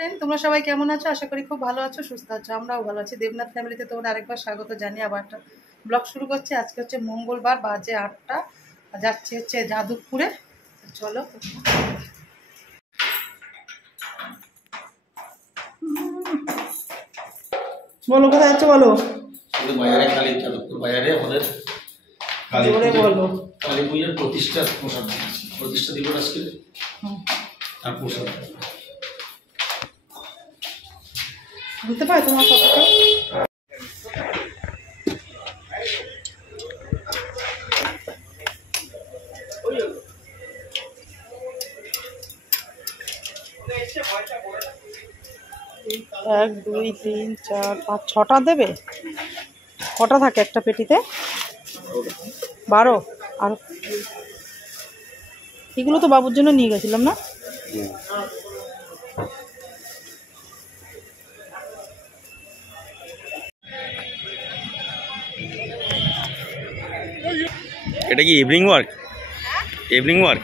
Friend, তোমরা সবাই কেমন আছো? আশা করি খুব ভালো আছো, সুস্থ আছো। আমরাও ভালো আছি। দেবনাথ ফ্যামিলিতে তোমাদের আরেকবার স্বাগত জানিয়ে আবার একটা ব্লগ শুরু করছি। আজকে হচ্ছে মঙ্গলবার, বাজে 8টা, যাচ্ছি হচ্ছে যাদবপুরে। চলো বলো, কোথায় যাচ্ছ বলো? বাজারে কালী যাদবপুর বাজারে আমাদের কালী পুজোর প্রতিষ্ঠা দিবস আজকে। তার প্রসাদ বুঝতে পারি তোমার কথাটা। এক, দুই, তিন, চার, পাঁচ, 6টা দেবে। কটা থাকে একটা পেটিতে? 12। আর এগুলো তো বাবুর জন্য নিয়ে গেছিলাম না? এটা কি evening work? Evening work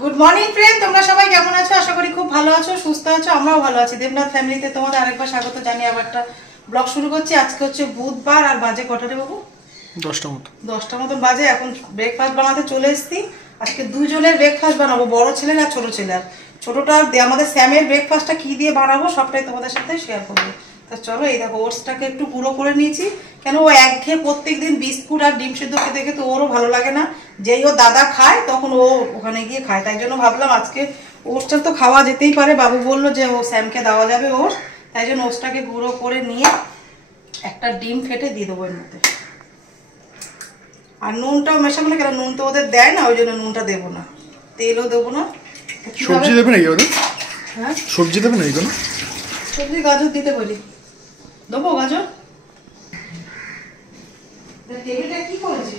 good morning friend, তোমরা সবাই কেমন আছো? আশা করি খুব ভালো আছো, সুস্থ আছো। আমরাও ভালো আছি। দেবনাথ ফ্যামিলিতে তোমাদের আরেকবার স্বাগত জানিয়ে আবার একটা ব্লগ শুরু করছি। আজকে হচ্ছে বুধবার, আর বাজে কটা রে বাবু? 10টা মতন বাজে। এখন ব্রেকফাস্ট বানাতে চলে এসেছি। আজকে দুজনের ব্রেকফাস্ট বানাবো, বড় ছেলের আর ছোট ছেলের। ছোটটা আমাদের স্যামের ব্রেকফাস্টটা কি দিয়ে বানাবো সবটাই তোমাদের সাথে শেয়ার করবো। তা চলো, এই দেখো ওটসটাকে একটু গুঁড়ো করে নিয়েছি। কেন ও একঘেয়ে প্রত্যেকদিন বিস্কুট আর ডিম সেদ্ধ খেতে খেতে ওরও ভালো লাগে না। যেই ও দাদা খায় তখন ও ওখানে গিয়ে খায়। তাই জন্য ভাবলাম আজকে ওটসটা তো খাওয়া যেতেই পারে। বাবু বললো যে ও স্যামকে দেওয়া যাবে ওটস, তাই জন্য ওটসটাকে গুঁড়ো করে নিয়ে একটা ডিম ফেটে দিয়ে দেবো এর মধ্যে। আর নুনটাও মেশাবো না, কেন নুন তো ওদের দেয় না, ওই জন্য নুনটা দেবো না। তেলও দেবো না। সবজি দেবে নাকি ওদের? হ্যাঁ, সবজি দেবে নাকি কোনো? সবজি গাজর দিতে বলি, দেবো গাজর। টেবিলটা কি করেছি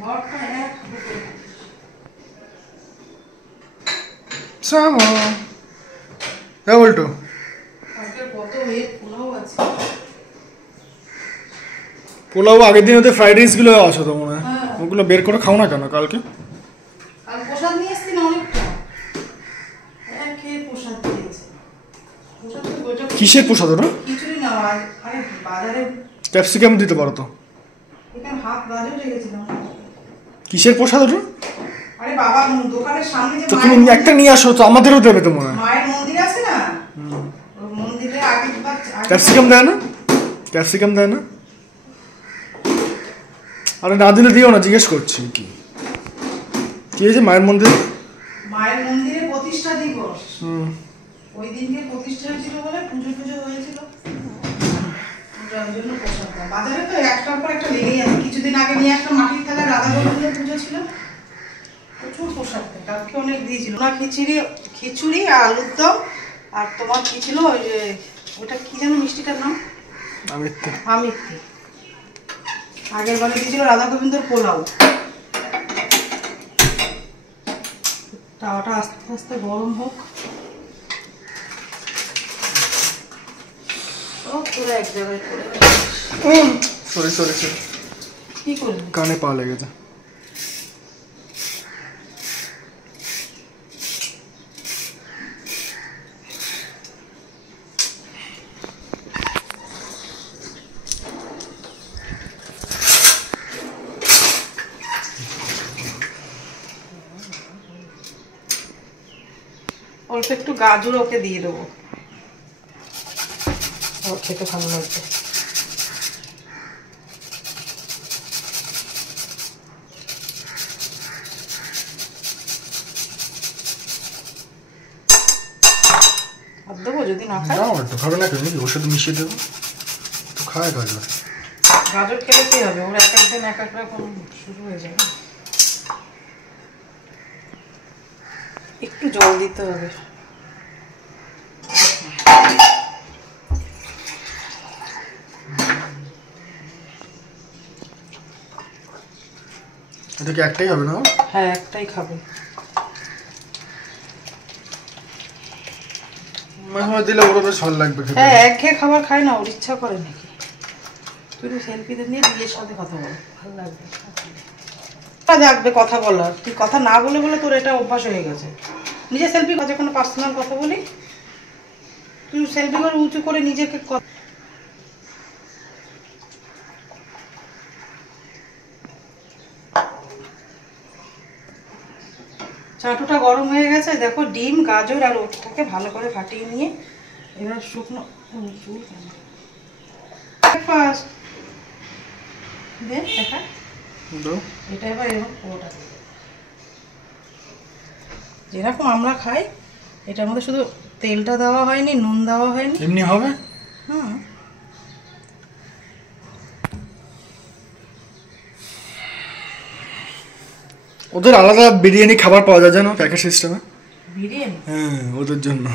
ঘরটা এক সামো এ বলটো কত ওয়েট পোলাও আছে। পোলাও আগের দিন ওদের ফ্রাইড রাইস গুলো আছে তো মনে হয়, ওগুলো বের করে খাও না কেন কালকে? আর প্রসাদ নিয়ে এসছি না অনেকটা, প্রসাদ দিয়েছে। কিসের প্রসাদ ওটা? খিচুড়ি না, আরে বাজারে ক্যাপসিকাম দিতে পারো তো। এখানে হাত গাজর রেখেছিলাম। কিসের প্রসাদ ওটা? আরে বাবা, দোকানের সামনে যে তো তুমি একটা নিয়ে আসো তো, আমাদেরও দেবে তো মনে হয়। মায়ের মন্দির আছে না, ওই মন্দিরে আগে ক্যাপসিকাম দেয় না? ক্যাপসিকাম দেয় না? আরে না দিলে দিও না, জিজ্ঞেস করছি কি কি হয়েছে মায়ের মন্দিরে? মায়ের মন্দিরে প্রতিষ্ঠা দিবস, ওই দিনকে প্রতিষ্ঠা হয়েছিল বলে পুজো হয়েছিল। জন্য প্রসাদ দেয় বাজারে তো একটার পর একটা লেগেই আছে। কিছুদিন আগে নিয়ে একটা মাটির থালা রাধা গোবিন্দের পুজো ছিল, প্রচুর প্রসাদ দেয়। কালকে অনেক দিয়েছিল না, খিচুড়ি আর আলুর দম। আর তোমার কি ছিল ওই যে ওটা কি যেন মিষ্টিটার নাম? আমিত্তি। আগের বারে দিয়েছিল রাধা গোবিন্দর পোলাও। তাওয়াটা আস্তে আস্তে গরম হোক। এক জায়গায় সরি কি করবি? কানে পা লেগেছে। অল্প একটু গাজর ওকে দিয়ে দেবো, ওর খেতে ভালো লাগবে। আর দেবো যদি না খায়? খাবে না কেন, ওর সাথে মিশিয়ে দেবো তো। খায় গাজর? গাজর খেলে কি হবে, ওর এক একদিন এক এক রকম শুরু হয়ে যাবে। একটু জল দিতে হবে। এটা কি একটাই হবে না? হ্যাঁ, একটাই খাবে। মাঝে মাঝে দিলে ওর বেশ ভালো লাগবে। হ্যাঁ, একঘেয়ে খাবার খায় না, ওর ইচ্ছা করে নাকি। তুই সেলফিতে নিয়ে বিয়ের সাথে কথা বল, ভালো লাগবে। থাকবে কথা বলার, তুই কথা না বলে বলে তোর এটা অভ্যাস হয়ে গেছে। নিজে সেলফি যখন কোনো পার্সোনাল কথা বলি, তুই সেলফি করে উঁচু করে নিজেকে চাটুটা গরম হয়ে গেছে। দেখো ডিম, গাজর আর ওটটাকে ভালো করে ফাটিয়ে নিয়ে এবার শুকনো ব্রেকফাস্ট দেখা এটা এবার এরকম পুরোটা যেরকম আমরা খাই, এটার মধ্যে শুধু তেলটা দেওয়া হয়নি, নুন দেওয়া হয়নি, এমনি হবে। হুম, ওদের আলাদা বিরিয়ানি খাবার পাওয়া যায় জানো, প্যাকেট সিস্টেমে। বিরিয়ানি? হ্যাঁ, ওদের জন্য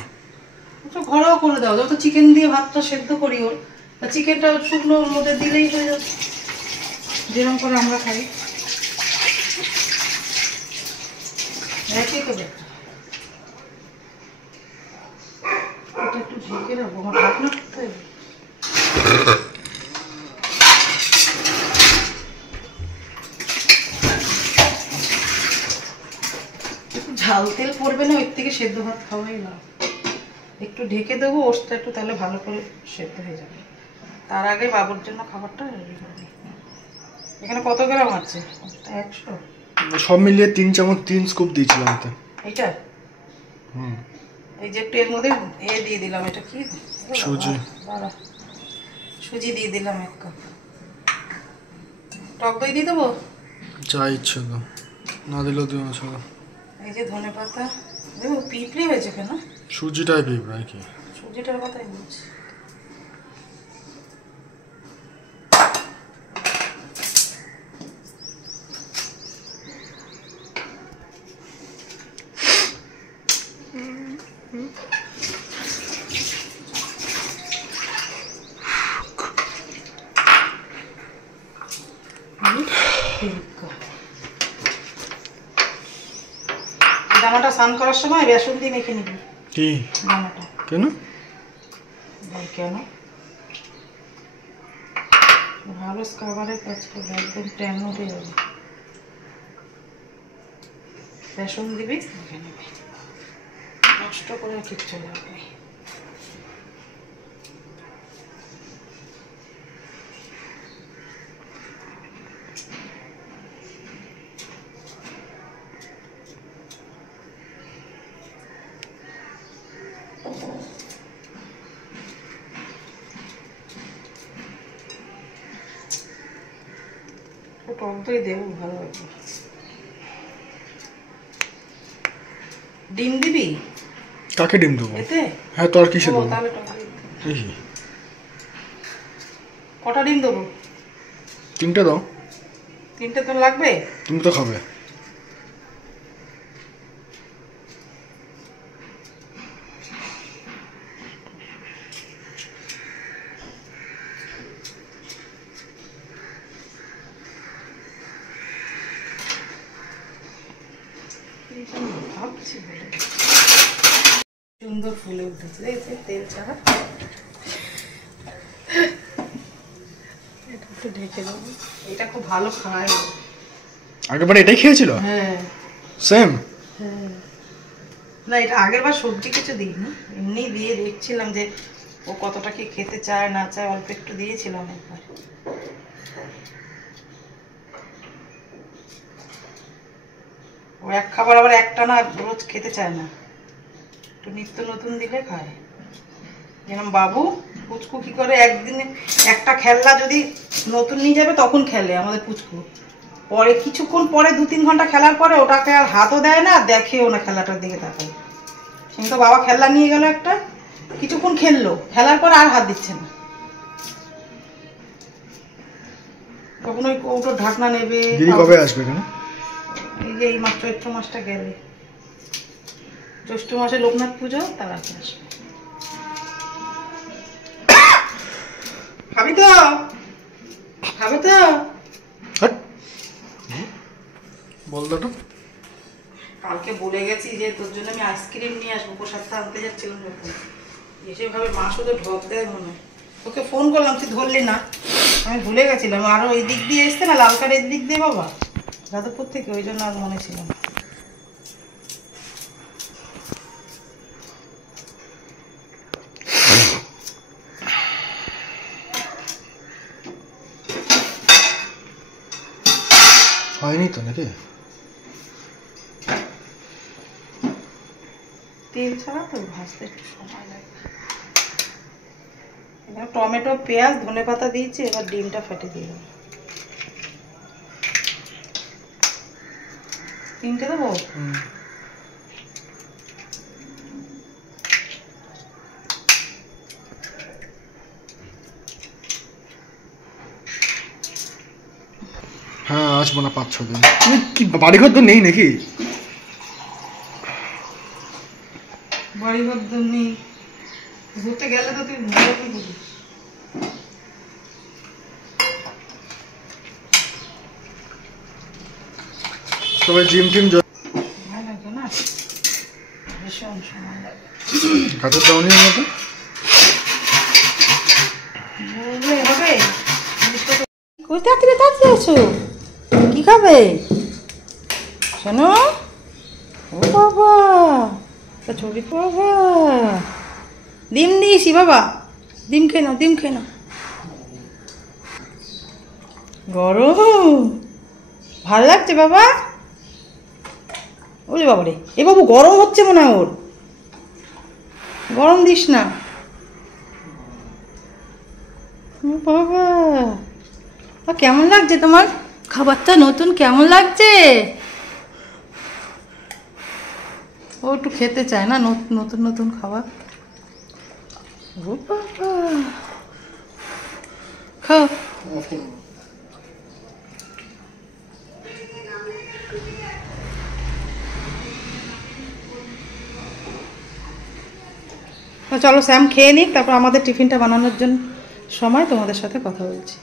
তো ঘরেও করে দাও, যত চিকেন দিয়ে ভাতটা সেদ্ধ করি ওর, বা চিকেনটা শুকনো ওর মধ্যে দিলেই হয়ে যাবে, যেরকম করে আমরা খাই একই তো ব্যাপার। এটা একটু ঢেকে রাখবো, আমার ঢাকনা করতে হবে। ঝাল তেল পড়বে না, ওর থেকে সেদ্ধ ভাত খাওয়াই না। একটু ঢেকে দেবো, ওষটা একটু তাহলে ভালো করে সেদ্ধ হয়ে যাবে। তার আগে বাবুর জন্য খাবারটা রেডি করে নিই। এখানে কত গ্রাম আছে? 100। সব মিলিয়ে 3 চামচ 3 স্কুপ দিয়েছিলাম এতে। এইটা এই যে একটু এর মধ্যে দিয়ে দিলাম, এটা কি সুজি, সুজি দিয়ে দিলাম 1 কাপ। টক দই দিয়ে দেবো, যা ইচ্ছে তো, না দিলেও দিও না। এই যে ধনে পাতা দেবো। পিঁপড়ে হয়েছে কেন? সুজিটাই পিঁপড়ায় কি? সুজিটার কথাই বলছি। দানাটা স্নান করার সময় বেসন দিয়ে মেখে নিবি। কি দানাটা কেন? কেন ভালো স্কাবারের কাজ করবে, একদম ট্যান উঠে যাবে। বেসন দিবি, মেখে নিবি, নষ্ট করে কিচ্ছু লাগবে। টক দই দেবো, ভালো লাগবে। ডিম দিবি? কাকে ডিম দেবো এতে? হ্যাঁ, তো আর কিসে দেবো? তাহলে টক দই কটা ডিম দেবো? 3টে দাও। 3টে তো লাগবে, তুমি তো খাবে। সুন্দর ফুলে উঠেছে, দেখছে তেল ছাড়া। এটা একটু ঢেকে দেবো। এটা খুব ভালো খায়। আগেরবার এটাই খেয়েছিল? হ্যাঁ সেম। হ্যাঁ, না এটা আগেরবার সবজি কিছু দিইনি, এমনি দিয়ে দেখছিলাম যে ও কতটা কি খেতে চায় না চায়, অল্প একটু দিয়েছিলাম একবার। ও এক খাবার আবার একটানা রোজ খেতে চায় না, একটু নিত্য নতুন দিলে খায়। যেরকম বাবু পুচকু কি করে, একদিনে একটা খেলনা যদি নতুন নিয়ে যাবে তখন খেলে আমাদের পুচকু, পরে কিছুক্ষণ পরে 2-3 ঘন্টা খেলার পরে ওটাকে আর হাতও দেয় না, দেখেও না খেলাটার দিকে তাকায়। সে তো বাবা খেলনা নিয়ে গেল একটা, কিছুক্ষণ খেললো, খেলার পর আর হাত দিচ্ছে না। তখন ওই কৌটোর ঢাকনা নেবে। কবে আসবে কেন? এই যে এই মাস চৈত্র মাসটা গেলে, জ্যৈষ্ঠ মাসে লোকনাথ পুজো, তার আগে আসবে। খাবি তো? খাবে তো? বল দাও। কালকে বলে গেছি যে তোর জন্য আমি আইসক্রিম নিয়ে আসবো, প্রসাদটা আনতে যাচ্ছিলাম যখন, এসে ভাবে মা শুধু ঢপ দেয় মনে হয়। ওকে ফোন করলাম, তুই ধরলি না। আমি ভুলে গেছিলাম, আরও ওই দিক দিয়ে এসছে না, লালকার এই দিক দিয়ে বাবা যাদবপুর থেকে, ওই জন্য আর মনে ছিল না। হয়নি তো নাকি? তেল ছাড়া তো ভাজতে একটু সময় লাগবে। এবার টমেটো, পেঁয়াজ, ধনেপাতা দিয়েছি, এবার ডিমটা ফেটে দিয়ে দেবো। 3টে দেবো? হ্যাঁ, আসবো না 5-6 দিন। তুমি কি বাড়িঘর তো নেই নাকি? বাড়িঘর তো নেই, ঘুরতে গেলে তো তুই মজা কি করিস। তবে জিম টিম ভালো লাগে না, ভীষণ সময় লাগে। হাতের দাউনি মতো হবে। কই তাড়াতাড়ি তাড়াতাড়ি আছো, কি খাবে শোনো? ও বাবা, ছবি বাবা, ডিম দিয়েছি বাবা, ডিম খেয়ে নাও, ডিম খেয়ে নাও। গরম ভালো লাগছে বাবা? ওরে বাবা রে, এ বাবু গরম হচ্ছে মনে হয়, ওর গরম দিস না বাবা। কেমন লাগছে তোমার খাবারটা নতুন, কেমন লাগছে? ও একটু খেতে চায় না নতুন নতুন খাবার। ও বাবা, খাও। চলো স্যাম খেয়ে নিক, তারপর আমাদের টিফিনটা বানানোর জন্য সময় তোমাদের সাথে কথা বলছি।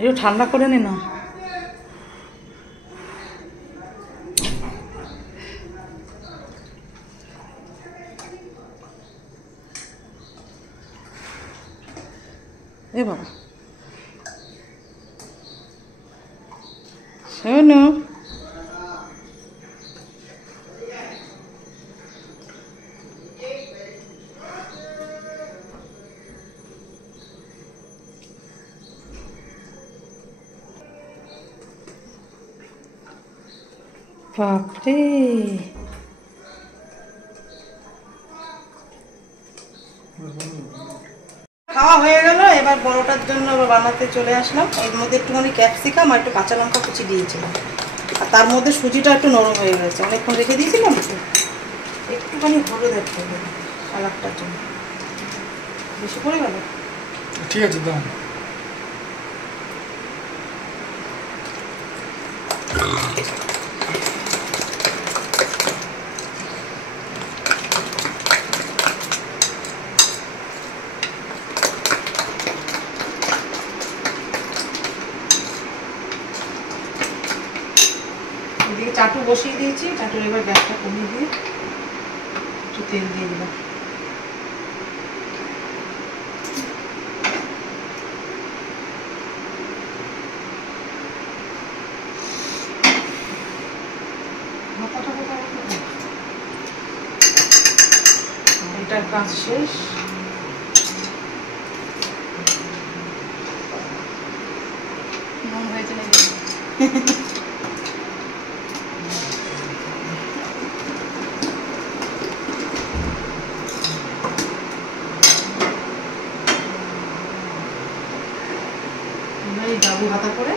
একটু ঠান্ডা করে নে না। এ বাবা শোনো, বাপরে খাওয়া হয়ে গেল। এবার বড়টার জন্য বানাতে চলে আসলাম। এর মধ্যে একটুখানি ক্যাপসিকাম আর একটু কাঁচা লঙ্কা কুচি দিয়েছিলাম, আর তার মধ্যে সুজিটা একটু নরম হয়ে গেছে, অনেকক্ষণ রেখে দিয়েছিলাম তো, একটুখানি হলুদ দেখতে হবে কালারটার জন্য। বেশি পড়ে গেল? ঠিক আছে, দাও। এদিকে চাটু বসিয়ে দিয়েছি, চাটুর এবার গ্যাসটা কমিয়ে দিয়ে একটু তেল দিয়ে দিলাম। এটার কাজ শেষ। মন হয়েছে নাকি? ডাবু হাতা করে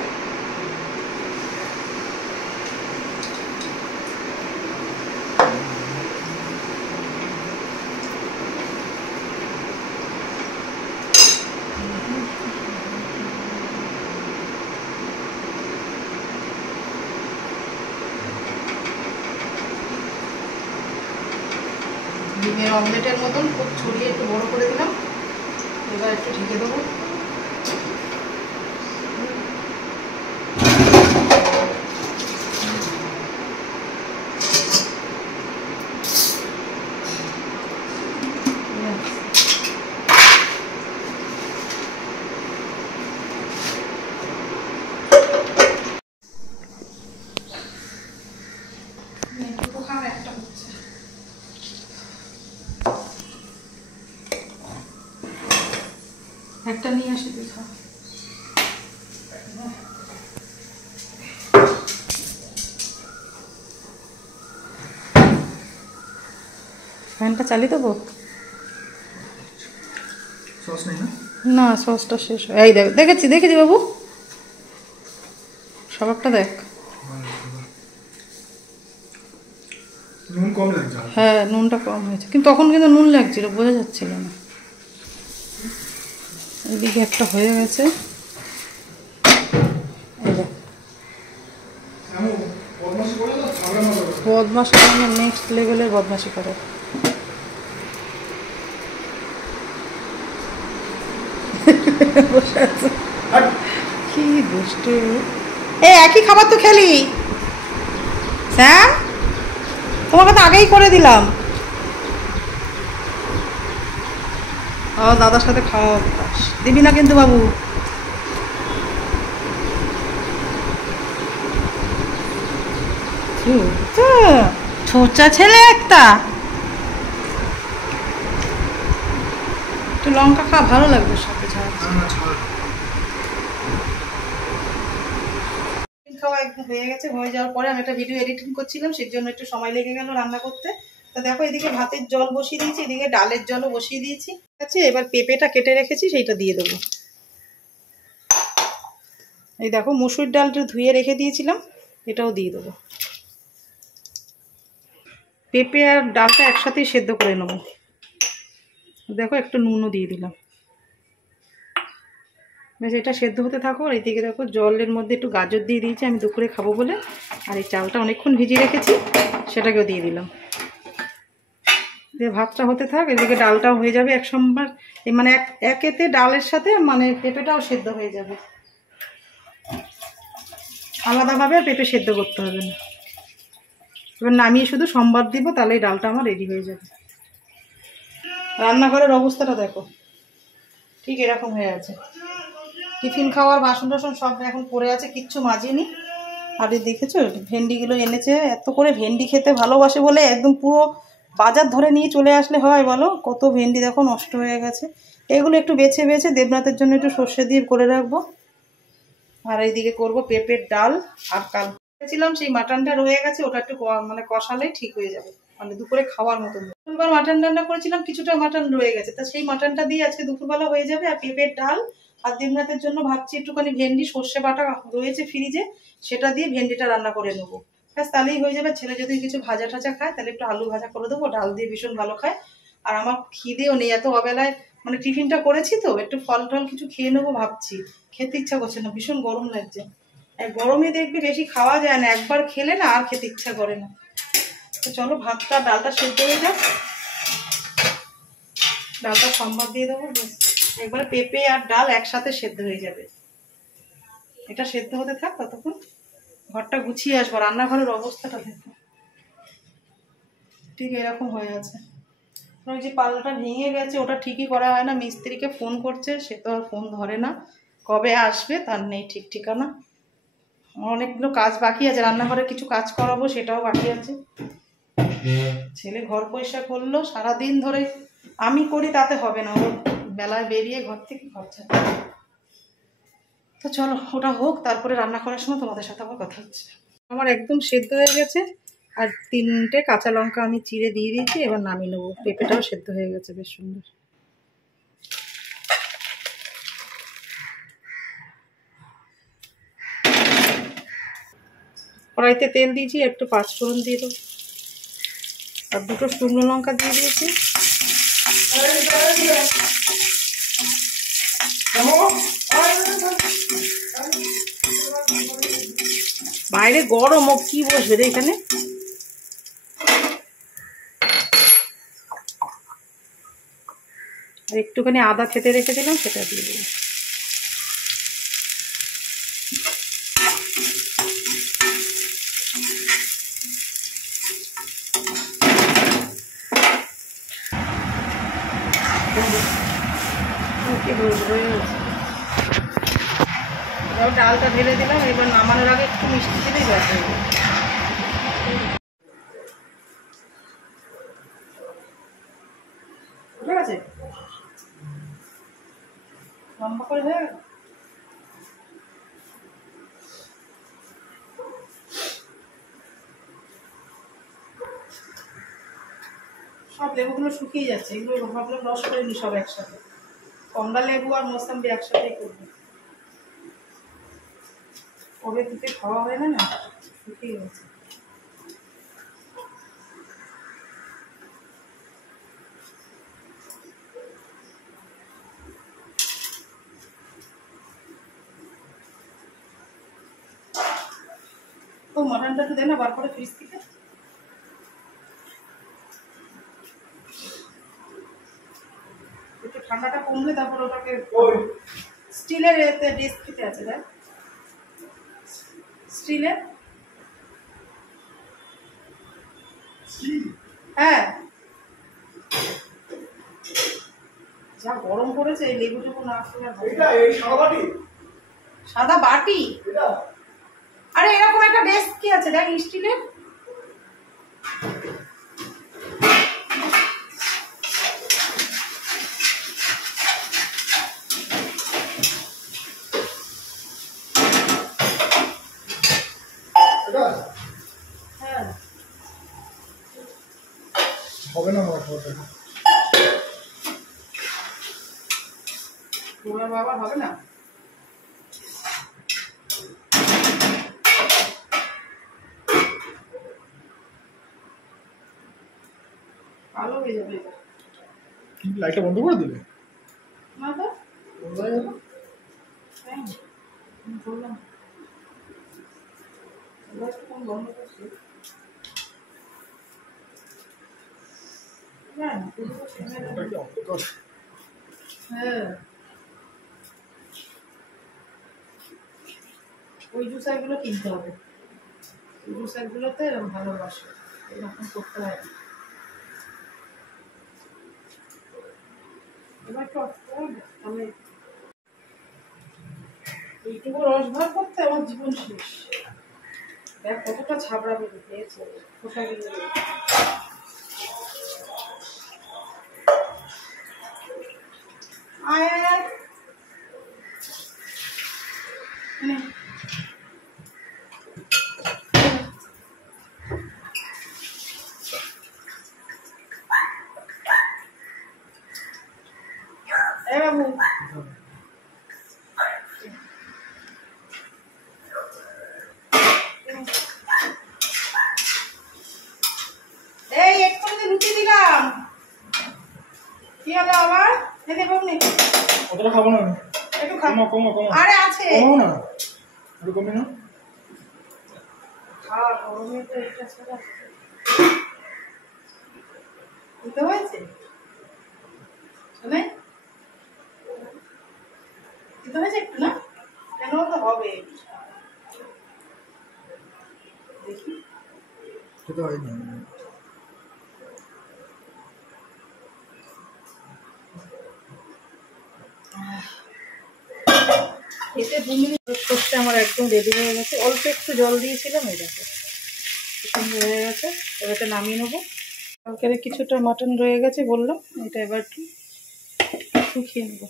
ডিমের অমলেটের মতন খুব ছড়িয়ে একটু বড় করে দিলাম। এবার একটু ঢেকে দেবো। একটা নিয়ে আসি দেখা। ফ্যানটা চালিয়ে দেবো? সস নেই না? না, সসটা শেষ। এই দেখ, দেখেছি বাবু, সবারটা দেখ। নুন কম লাগছে। হ্যাঁ, নুনটা কম হয়েছে, কিন্তু তখন কিন্তু নুন লাগছিল, বোঝা যাচ্ছিল না। এদিকে একটা হয়ে গেছে। বদমাশি করে, নেক্সট লেভেলের বদমাশি করে। বসে আছে কি দুষ্টু। এই একই খাবার তো খেলি স্যাম, তোমাকে তো আগেই করে দিলাম। দাদার সাথে খাওয়া অভ্যাস, দিবি না কিন্তু বাবু। ছোচা ছেলে একটা। একটু লঙ্কা খাওয়া ভালো লাগবে সাথে ঝাল। খাওয়া একদম হয়ে গেছে। হয়ে যাওয়ার পরে আমি একটা ভিডিও এডিটিং করছিলাম, সেই জন্য একটু সময় লেগে গেল রান্না করতে। তো দেখো, এদিকে ভাতের জল বসিয়ে দিয়েছি, এদিকে ডালের জলও বসিয়ে দিয়েছি। ঠিক আছে, এবার পেঁপেটা কেটে রেখেছি, সেইটা দিয়ে দেবো। এই দেখো, মসুর ডালটা ধুয়ে রেখে দিয়েছিলাম, এটাও দিয়ে দেবো। পেঁপে আর ডালটা একসাথেই সেদ্ধ করে নেবো। দেখো, একটু নুনও দিয়ে দিলাম। বেশ, এটা সেদ্ধ হতে থাকো। আর এইদিকে দেখো, জলের মধ্যে একটু গাজর দিয়ে দিয়েছি, আমি দুপুরে খাবো বলে। আর এই চালটা অনেকক্ষণ ভিজিয়ে রেখেছি, সেটাকেও দিয়ে দিলাম। দিয়ে ভাতটা হতে থাক, এদিকে ডালটাও হয়ে যাবে এক সম্বার। মানে একেতে ডালের সাথে মানে পেঁপেটাও সেদ্ধ হয়ে যাবে, আলাদাভাবে আর পেঁপে সেদ্ধ করতে হবে না। এবার নামিয়ে শুধু সম্বার দিব, তাহলেই ডালটা আমার রেডি হয়ে যাবে। রান্নাঘরের অবস্থাটা দেখো, ঠিক এরকম হয়ে আছে। টিফিন খাওয়ার বাসন টাসন সব এখন পড়ে আছে, কিচ্ছু মাজিনি। আর দেখেছো, ভেন্ডিগুলো এনেছে। এত করে ভেন্ডি খেতে ভালোবাসে বলে একদম পুরো বাজার ধরে নিয়ে চলে আসলে হয় বলো? কত ভেন্ডি দেখো নষ্ট হয়ে গেছে। এগুলো একটু বেছে বেছে দেবনাথের জন্য একটু সর্ষে দিয়ে করে রাখবো। আর এইদিকে করবো পেঁপের ডাল। আর কাল ছিলাম সেই মাটনটা রয়ে গেছে, ওটা একটু মানে কষালেই ঠিক হয়ে যাবে, মানে দুপুরে খাওয়ার মতন। দুপুরবার মাটন রান্না করেছিলাম, কিছুটা মাটন রয়ে গেছে, তা সেই মাটনটা দিয়ে আজকে দুপুরবেলা হয়ে যাবে। আর পেঁপের ডাল আর দেবনাথের জন্য ভাবছি একটুখানি ভেন্ডি সর্ষে বাটা রয়েছে ফ্রিজে, সেটা দিয়ে ভেন্ডিটা রান্না করে নেবো। ব্যাস, তাহলেই হয়ে যাবে। ছেলে যদি কিছু ভাজা টাজা খায়, তাহলে একটু আলু ভাজা করে দেবো, ডাল দিয়ে ভীষণ ভালো খায়। আর আমার খিদেও নেই, এত অবেলায় মানে টিফিনটা করেছি তো, একটু ফল টল কিছু খেয়ে নেবো ভাবছি। খেতে ইচ্ছা করছে না, ভীষণ গরম লাগছে। গরমে দেখবি বেশি খাওয়া যায় না, একবার খেলে না আর খেতে ইচ্ছা করে না। তো চলো, ভাতটা ডালটা সেদ্ধ হয়ে যাক, ডালটা সম্বাদ দিয়ে দেবো। একবারে পেঁপে আর ডাল একসাথে সেদ্ধ হয়ে যাবে। এটা সেদ্ধ হতে থাক, ততক্ষণ ঘরটা গুছিয়ে আসবো। রান্নাঘরের অবস্থাটা দেখো, ঠিক এরকম হয়ে আছে। ওই যে পাল্লাটা ভেঙে গেছে, ওটা ঠিকই করা হয় না। মিস্ত্রিকে ফোন করছে, সে তো আর ফোন ধরে না। কবে আসবে তার নেই ঠিক ঠিকানা। অনেকগুলো কাজ বাকি আছে, রান্নাঘরে কিছু কাজ করাবো, সেটাও বাকি আছে। ছেলে ঘর পয়সা করলো সারাদিন ধরে, আমি করি তাতে হবে না, ও বেলায় বেরিয়ে ঘর থেকে ঘর ছাড়ে। তো চলো, ওটা হোক, তারপরে রান্না করার সময় তোমাদের সাথে আবার কথা হচ্ছে। আমার একদম সেদ্ধ হয়ে গেছে, আর 3টে কাঁচা লঙ্কা আমি চিড়ে দিয়ে দিয়েছি। এবার নামিয়ে নেবো। পেঁপেটাও সেদ্ধ হয়ে গেছে বেশ সুন্দর। কড়াইতে তেল দিয়েছি, একটু 5 ফোড়ন দিয়ে দেবো, আর 2টো শুকনো লঙ্কা দিয়ে দিয়েছি। বাইরে গরম, ও কি বসবে রে এখানে। আর একটুখানি আদা খেতে রেখে দিলাম, সেটা দিয়ে দেবো। ডালটা ঢেলে দিলাম, এবার নামানোর আগে একটু মিষ্টি দিলেই ব্যাস হয়ে যাবে। ঠিক আছে, লম্বা করে হয়ে গেল। সব লেবুগুলো শুকিয়ে যাচ্ছে, এগুলো ভাবলাম রস করে নি সব একসাথে। কমলা লেবু আর মোসাম্বি একসাথেই করবো, কবে থেকে খাওয়া হয় না, শুকিয়ে গেছে। তো মাটনটা একটু দেয় না বার করে ফ্রিজ থেকে। একটু ঠান্ডাটা কমলে তারপর ওটাকে স্টিলের এতে ডিশ খেতে আছে, দেখ স্টিলের। হ্যাঁ, যা গরম পড়েছে এই লেবুটুকু না খেলে সাদা বাটি। আরে এরকম একটা ডেস্ক কি আছে দেখ স্টিলের। হ্যাঁ হবে না আমার খাওয়াটা। তোমার বাবা হবে না। কালো হয়ে যাবে এটা। লাইটটা বন্ধ করে দিলে না তো বন্ধ হয়ে গেল। হ্যাঁ আমি বললাম এবার কোন বন্ধ করছি। না ওটা কি অন্ধকার? হ্যাঁ ওই জুসার গুলো কিনতে হবে, ওই জুসার গুলোতে ভালোবাসে এরকম করতে হয়। এবার একটু অফ করবো, তাহলে এইটুকু রস ভাগ করতে আমার জীবন শেষ। দেখ কতটা ছাবড়া বেরিয়ে পেয়েছে, খোসা বেরিয়ে গেছে। আয় আয় আয় নে। এই বাবু এই এক্ষুনি লুচি দিলাম, কি হলো আবার? এনে বাবু নে অতটা খাবো না, একটু খা। কমা কমা কমা। আরে আছে কমাও না, একটু কমে না। খাওয়া গরমে তো এটা ছাড়া বুঝতে হয়েছে শোনে দিতে হয়েছে একটু না, কেন তো হবে দেখি। খেতে হয়নি। খেতে 2 মিনিট করতে আমার একদম রেডি হয়ে গেছে। অল্প একটু জল দিয়েছিলাম, এই দেখো সুন্দর হয়ে গেছে। এবার এটা নামিয়ে নেবো। কালকের কিছুটা মাটন রয়ে গেছে বললাম, এটা এবার একটু শুকিয়ে নেবো।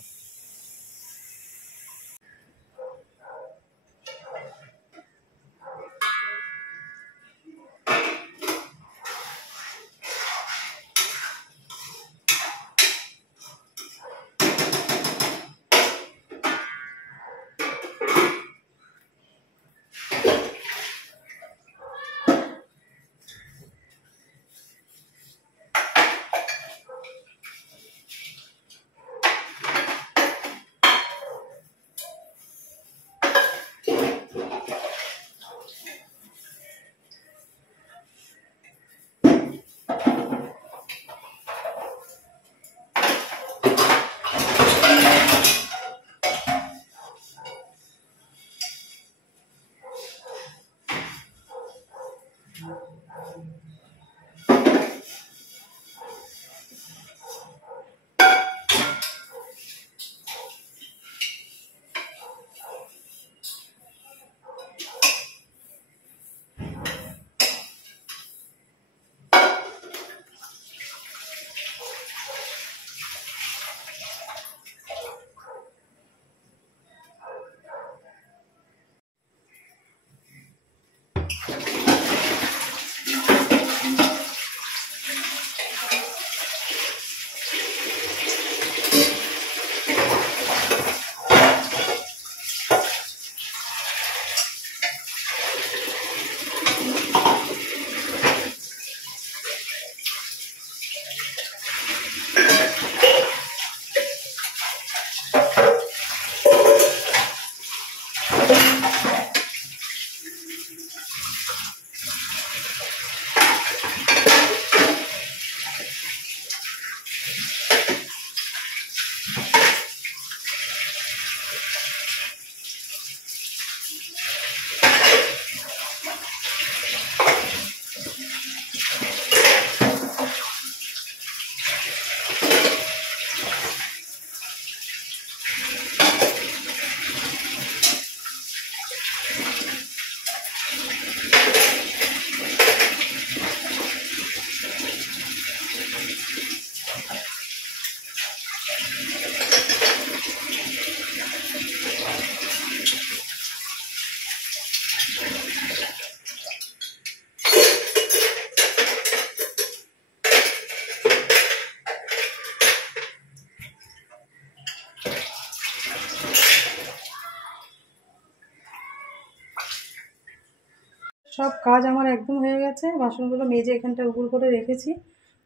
কাজ আমার একদম হয়ে গেছে, বাসনগুলো মেজে এখানটা উপর করে রেখেছি।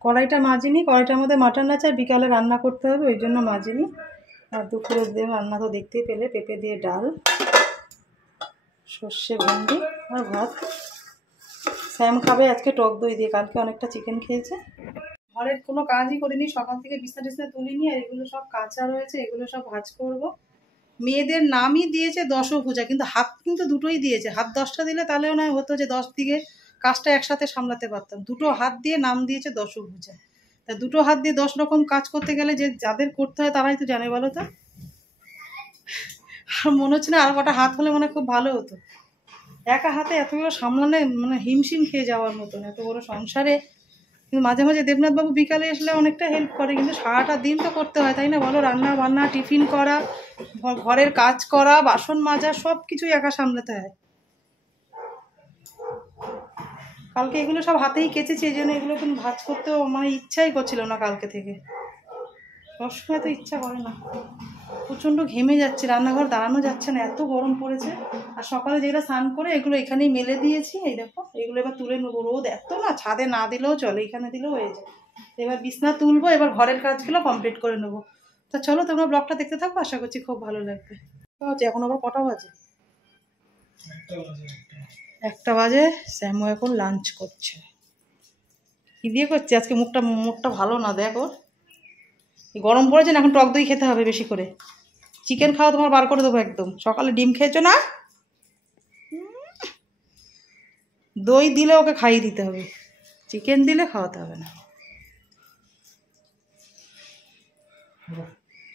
কড়াইটা মাজিনি, কড়াইটার মধ্যে মাটন আছে আর বিকালে রান্না করতে হবে, ওই জন্য মাজিনি। আর দুপুরের দিয়ে রান্না তো দেখতেই পেলে, পেঁপে দিয়ে ডাল, সর্ষে ভেন্ডি আর ভাত। স্যাম খাবে আজকে টক দই দিয়ে, কালকে অনেকটা চিকেন খেয়েছে। ঘরের কোনো কাজই করিনি, সকাল থেকে বিছনা টিছনা তুলিনি, আর এগুলো সব কাঁচা রয়েছে, এগুলো সব ভাজ করব। মেয়েদের নামই দিয়েছে দশভুজা, কিন্তু হাত কিন্তু দুটোই দিয়েছে। হাত 10টা দিলে তাহলেও নয় হতো যে 10 দিকে কাজটা একসাথে সামলাতে পারতাম। দুটো হাত দিয়ে নাম দিয়েছে দশভুজা। তা দুটো হাত দিয়ে 10 রকম কাজ করতে গেলে যে যাদের করতে হয় তারাই তো জানে, বলো তো। আর মনে হচ্ছে না আর কটা হাত হলে মনে খুব ভালো হতো। একা হাতে এতগুলো সামলানো মানে হিমশিম খেয়ে যাওয়ার মতন এত বড় সংসারে। কিন্তু মাঝে মাঝে দেবনাথবাবু বিকালে আসলে অনেকটা হেল্প করে, কিন্তু সারাটা দিন তো করতে হয়, তাই না বলো? রান্না বান্না, টিফিন করা, ঘরের কাজ করা, বাসন মাজা, সব কিছুই একা সামলাতে হয়। কালকে এগুলো সব হাতেই কেচেছি, এই জন্য এগুলো কিন্তু ভাজ করতেও মানে ইচ্ছাই করছিল না কালকে থেকে। সবসময় তো ইচ্ছা করে না। প্রচণ্ড ঘেমে যাচ্ছে, রান্নাঘর দাঁড়ানো যাচ্ছে না, এত গরম পড়েছে। আর সকালে যেগুলো স্নান করে এগুলো এখানেই মেলে দিয়েছি, এই দেখো এগুলো এবার তুলে নেবো। রোদ এত না, ছাদে না দিলেও চলে, এখানে দিলেও হয়ে যায়। এবার বিছনা তুলবো, এবার ঘরের কাজগুলো কমপ্লিট করে নেবো। তো চলো তোমরা ব্লগটা দেখতে থাকো, আশা করছি খুব ভালো লাগবে। এখন আবার কটা বাজে? 1টা বাজে। স্যামও এখন লাঞ্চ করছে। কি দিয়ে করছে আজকে? মুখটা ভালো না, দেখো গরম পড়েছে না, এখন টক দই খেতে হবে বেশি করে। চিকেন খাওয়া তোমার বার করে দেবো একদম। সকালে ডিম খেয়েছো না, দই দিলে ওকে খাইয়ে দিতে হবে, চিকেন দিলে খাওয়াতে হবে না।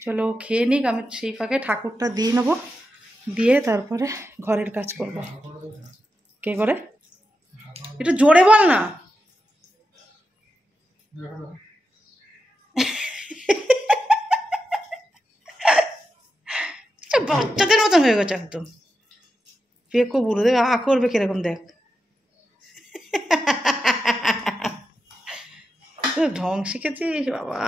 চলো খেয়ে নিক, আমি সেই ফাঁকে ঠাকুরটা দিয়ে নেবো, দিয়ে তারপরে ঘরের কাজ করবো। কে করে? একটু জোরে বল না। বাচ্চাদের মতন হয়ে গেছে একদম, পেকো বুড়ো। দেখ আ করবে কিরকম, দেখ ঢং শিখেছিস বাবা।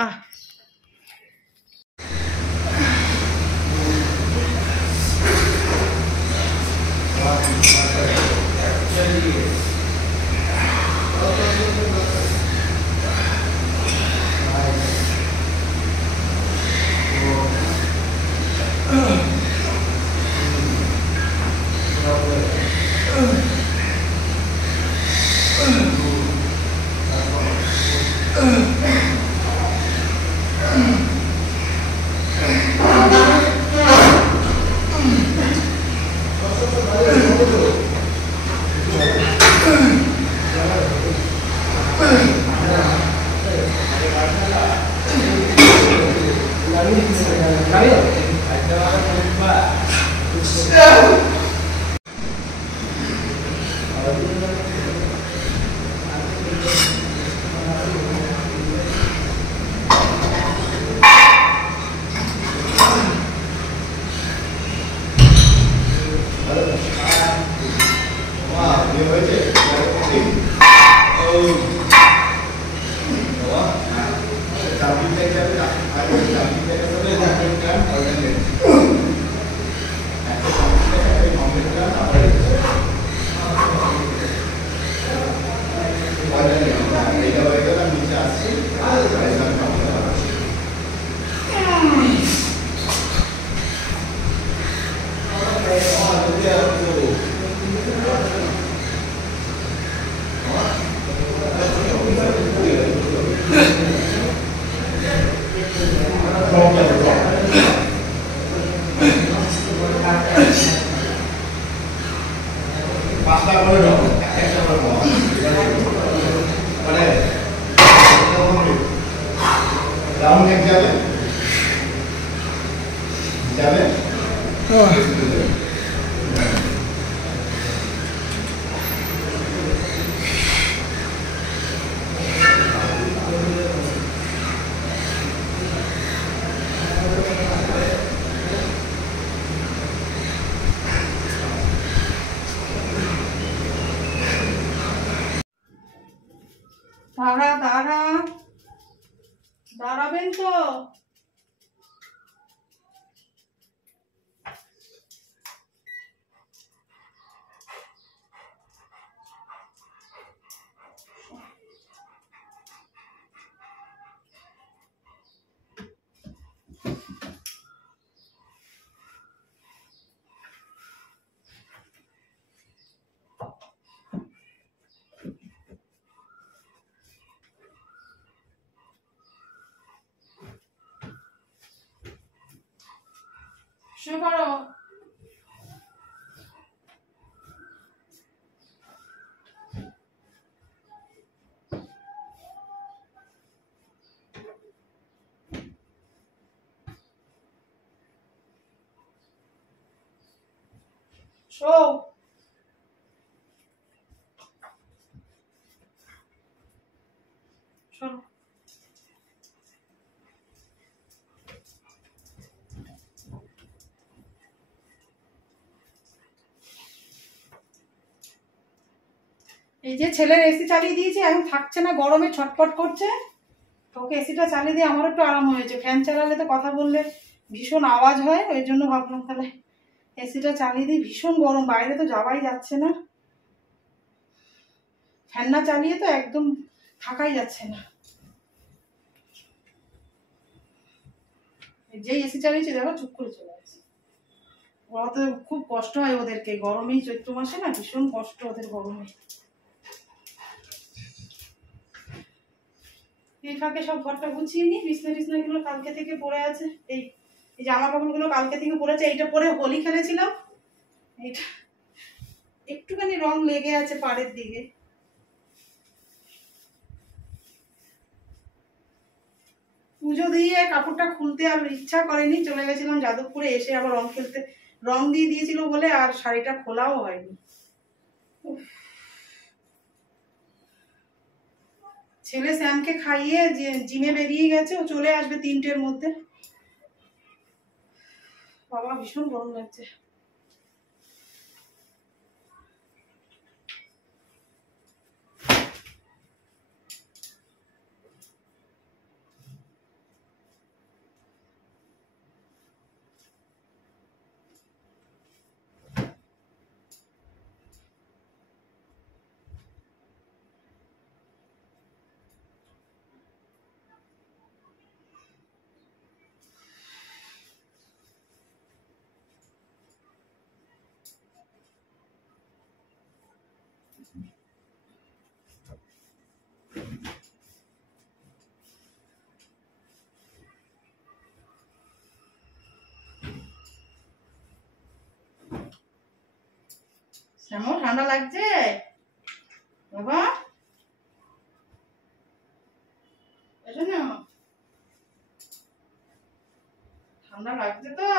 দাঁড়াবেন তো? শুয়ে পড়ো। শো। শোনো। এই যে ছেলের এসি চালিয়ে দিয়েছি, এখন থাকছে না, গরমে ছটফট করছে। তোকে এসিটা চালিয়ে দিয়ে আমার একটু আরাম হয়েছে। ফ্যান চালালে তো কথা বললে ভীষণ আওয়াজ হয়, ওই জন্য ভাবলাম তাহলে এসিটা চালিয়ে দিই। ভীষণ গরম, বাইরে তো যাওয়াই যাচ্ছে না। ফ্যান না চালিয়ে তো একদম থাকাই যাচ্ছে না। যেই এসি চালিয়েছি দেখো চুপ করে চলে আসছে। ওরা তো খুব কষ্ট হয় ওদেরকে গরমেই, চৈত্র মাসে না ভীষণ কষ্ট ওদের গরমে। এই ফাঁকে সব ঘরটা গুছিয়ে নি, বিছনা টিছনা গুলো কালকে থেকে পড়ে আছে। এই জামা কাপড় গুলো কালকে থেকে পড়েছে। এইটা পরে হোলি খেলেছিলাম, এইটা একটুখানি রং লেগে আছে পাড়ের দিকে। পুজো দিয়ে কাপড়টা খুলতে আর ইচ্ছা করেনি, চলে গেছিলাম যাদবপুরে। এসে আবার রং খেলতে, রং দিয়ে দিয়েছিল বলে আর শাড়িটা খোলাও হয়নি। ছেলে শ্যামকে খাইয়ে জিমে বেরিয়ে গেছে, ও চলে আসবে 3টের মধ্যে। বাবা ভীষণ গরম লাগছে। শ্যামও ঠান্ডা লাগছে বাবা, ঠান্ডা লাগছে তো।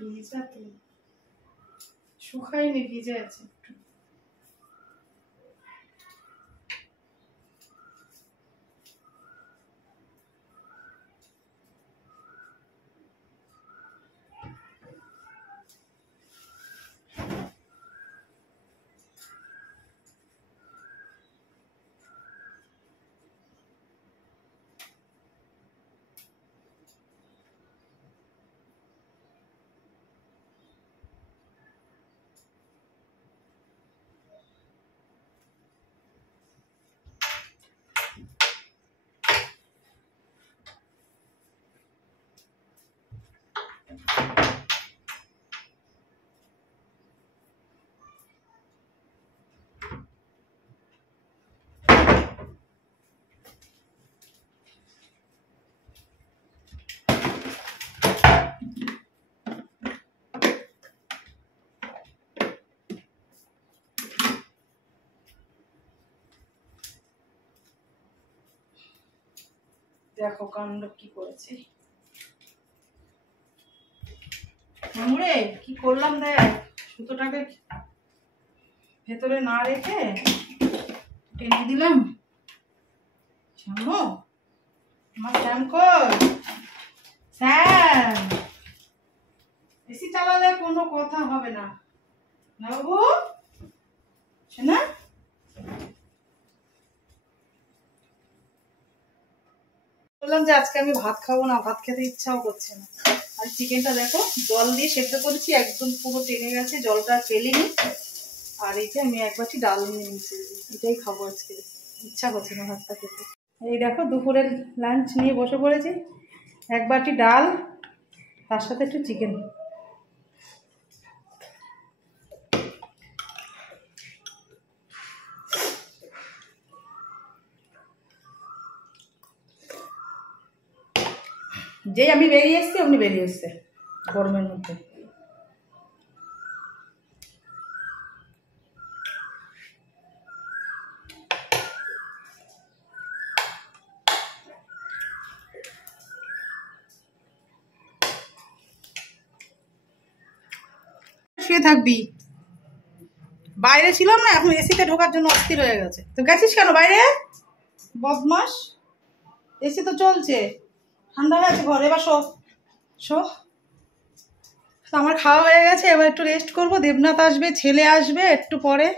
ভিজা তো শুকায়নি, ভিজে আছে একটু। দেখো কাণ্ড কি করেছে মামুরে, কি করলাম দেখ। সুতোটাকে ভেতরে না রেখে টেনে দিলাম। শ্যামো, আমার শ্যাম কই? শ্যাম, এসি চালালে কোনো কথা হবে না বাবু, শোনা। বললাম যে আজকে আমি ভাত খাবো না, ভাত খেতে ইচ্ছাও করছে না। আর চিকেনটা দেখো জল দিয়ে সেদ্ধ করেছি, একদম পুরো টেনে গেছে, জলটা ফেলিনি। আর এই যে আমি এক বাটি ডাল নিয়ে নিয়েছি, এটাই খাবো আজকে, ইচ্ছা করছে না ভাতটা খেতে। এই দেখো দুপুরের লাঞ্চ নিয়ে বসে পড়েছি, এক বাটি ডাল, তার সাথে একটু চিকেন। যেই আমি বেরিয়ে এসছি অমনি বেরিয়ে এসছে গরমের মধ্যে। শুয়ে থাকবি, বাইরে ছিলাম না, এখন এসিতে ঢোকার জন্য অস্থির হয়ে গেছে। তো গেছিস কেন বাইরে? বদমাস, এসি তো চলছে, ঠান্ডা হয়ে আছে ঘরে। এবার শো শো। আমার খাওয়া হয়ে গেছে, এবার একটু রেস্ট করব। দেবনাথ আসবে, ছেলে আসবে একটু পরে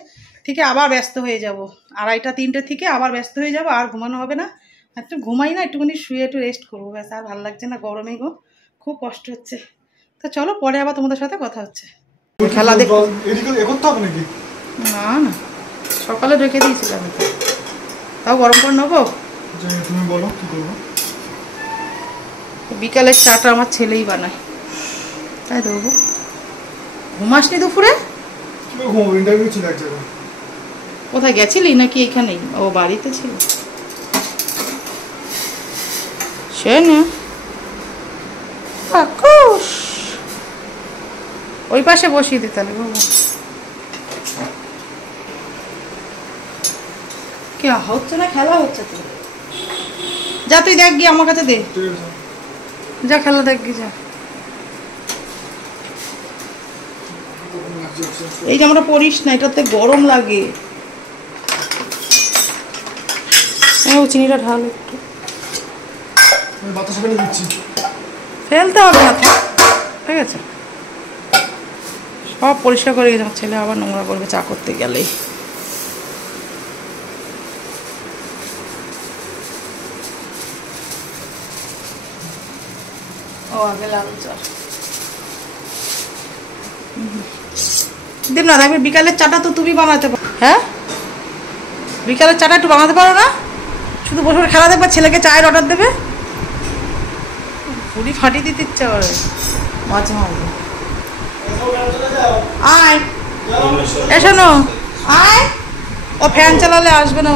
থেকে, আবার ব্যস্ত হয়ে যাব। 2:30-3টে থেকে আবার ব্যস্ত হয়ে যাব, আর ঘুমানো হবে না। একটু ঘুমাই না, একটুখানি শুয়ে একটু রেস্ট করবো, ব্যাস। আর ভালো লাগছে না গরমে গো, খুব কষ্ট হচ্ছে। তো চলো পরে আবার তোমাদের সাথে কথা হচ্ছে। খেলা দেখ করতে হবে নাকি? না না, সকালে রেখে দিয়েছিলাম, তাও গরম করে নেবো। তুমি বলো কি করবো। বিকালের চাটা আমার ছেলেই বানায়, তাই দেবো। ঘুমাসনি দুপুরে? ইন্টারভিউ ছিল এক জায়গায়। কোথায় গেছিলি নাকি এখানেই? ও বাড়িতে ছিল সে না। ওই পাশে বসিয়ে দিতে হবে বাবু। কে হচ্ছে না, খেলা হচ্ছে তো। যা তুই দেখ গিয়ে, আমার কাছে দে, যা খেলা দেখ গিয়ে যা। এই জামাটা পরিস না, এটাতে গরম লাগে। ও চিনিটা ঢাল একটু, বাতাস ফেলে দিচ্ছি। ফেলতে হবে না, ঠিক আছে। সব পরিষ্কার করে গেছে, আমার ছেলে আবার নোংরা করবে চা করতে গেলেই। ও আগে লাল চা দেব না। দেখবে বিকালের চাটা তো তুমি বানাতে পারো। হ্যাঁ, বিকালের চাটা একটু বানাতে পারো না? শুধু বসে বসে খেলা দেখবে, ছেলেকে চায়ের অর্ডার দেবে। পুরি ফাটিয়ে দিতে ইচ্ছা করে মাঝে মাঝে। আয় এসো না, আয়। ও ফ্যান চালালে আসবে না।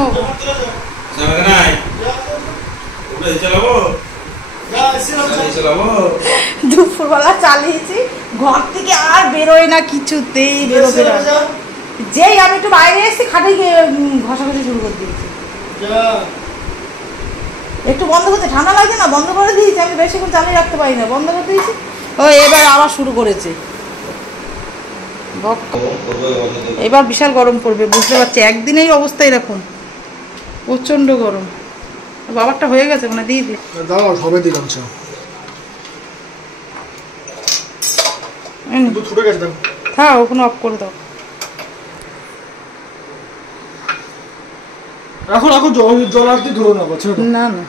দুপুরবেলা চালিয়েছি, ঘর থেকে আর বেরোয় না, কিছুতেই বেরোবে না। যেই আমি একটু বাইরে এসেছি, খাটে গিয়ে ঘষাঘষি শুরু করে দিয়েছি। একটু বন্ধ করতে ঠান্ডা লাগে না, বন্ধ করে দিয়েছি। আমি বেশিক্ষণ চালিয়ে রাখতে পারি না, বন্ধ করে দিয়েছি। ও এবার আবার শুরু করেছে। এবার বিশাল গরম পড়বে, বুঝতে পারছি। একদিনেই অবস্থা এরকম, প্রচন্ড গরম। বাবারটা হয়ে গেছে মানে, দিয়ে দিই। দাও সবে দিলাম চা। ছুটে গেছে, দাও। হ্যাঁ, ওখানে অফ করে দাও। রাখো রাখো, জল আর ধরো না। না না,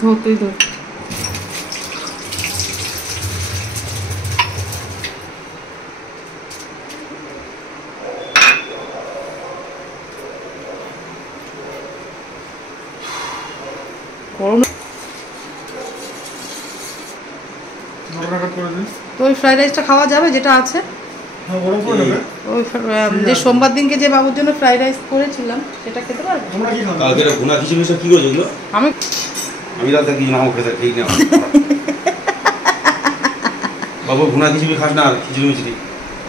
ধর তুই ধর। গরম তো ওই ফ্রাইড রাইসটা খাওয়া যাবে যেটা আছে? ওই যে সোমবার দিনকে যে বাবুর জন্য ফ্রাইড রাইস করেছিলাম, সেটা খেতে পারবে? কালকে ভুনা খিচুড়ি সব কি করছো এগুলো? আমি রাতে কি নাও খেতে ঠিক না। বাবু ভুনা খিচুড়ি খাস না, খিচুড়ি মিচুড়ি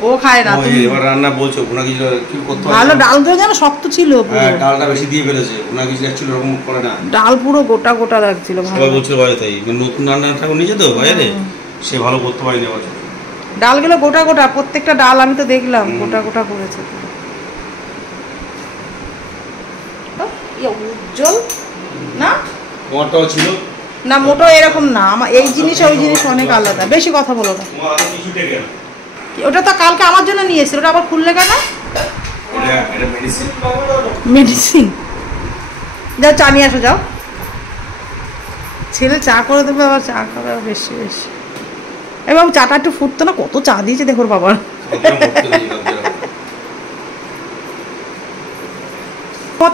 ও খায় না। তুমি এবার রান্না বলছো ভুনা খিচুড়ি কি করতে হয়? ভালো ডাল দিয়ে যেন শক্ত ছিল পুরো। হ্যাঁ, ডালটা বেশি দিয়ে ফেলেছে। ভুনা খিচুড়ি অ্যাকচুয়ালি এরকম করে না, ডাল পুরো গোটা গোটা লাগছিল। সবাই বলছিল বাইরে, তাই নতুন রান্নাটা নিয়েছে তো বাইরে, সে ভালো করতে পারেনি। আবার ডালগুলো গোটা গোটা, প্রত্যেকটা ডাল আমি তো দেখলাম গোটা গোটা করেছে। উজ্জ্বল না, তোমারটাও ছিল না মোটো এরকম না। আমার এই জিনিস ওই জিনিস অনেক আলাদা। বেশি কথা বলো না। ওটা তো কালকে আমার জন্য নিয়ে এসেছিল, ওটা আবার খুললে কেন? মেডিসিন। যাও চা নিয়ে আসো, যাও। ছেলে চা করে দেবে, আবার চা খাবে বেশি বেশি। এবার চাটা একটু ফুটতো না, কত চা দিয়েছে দেখো বাবার।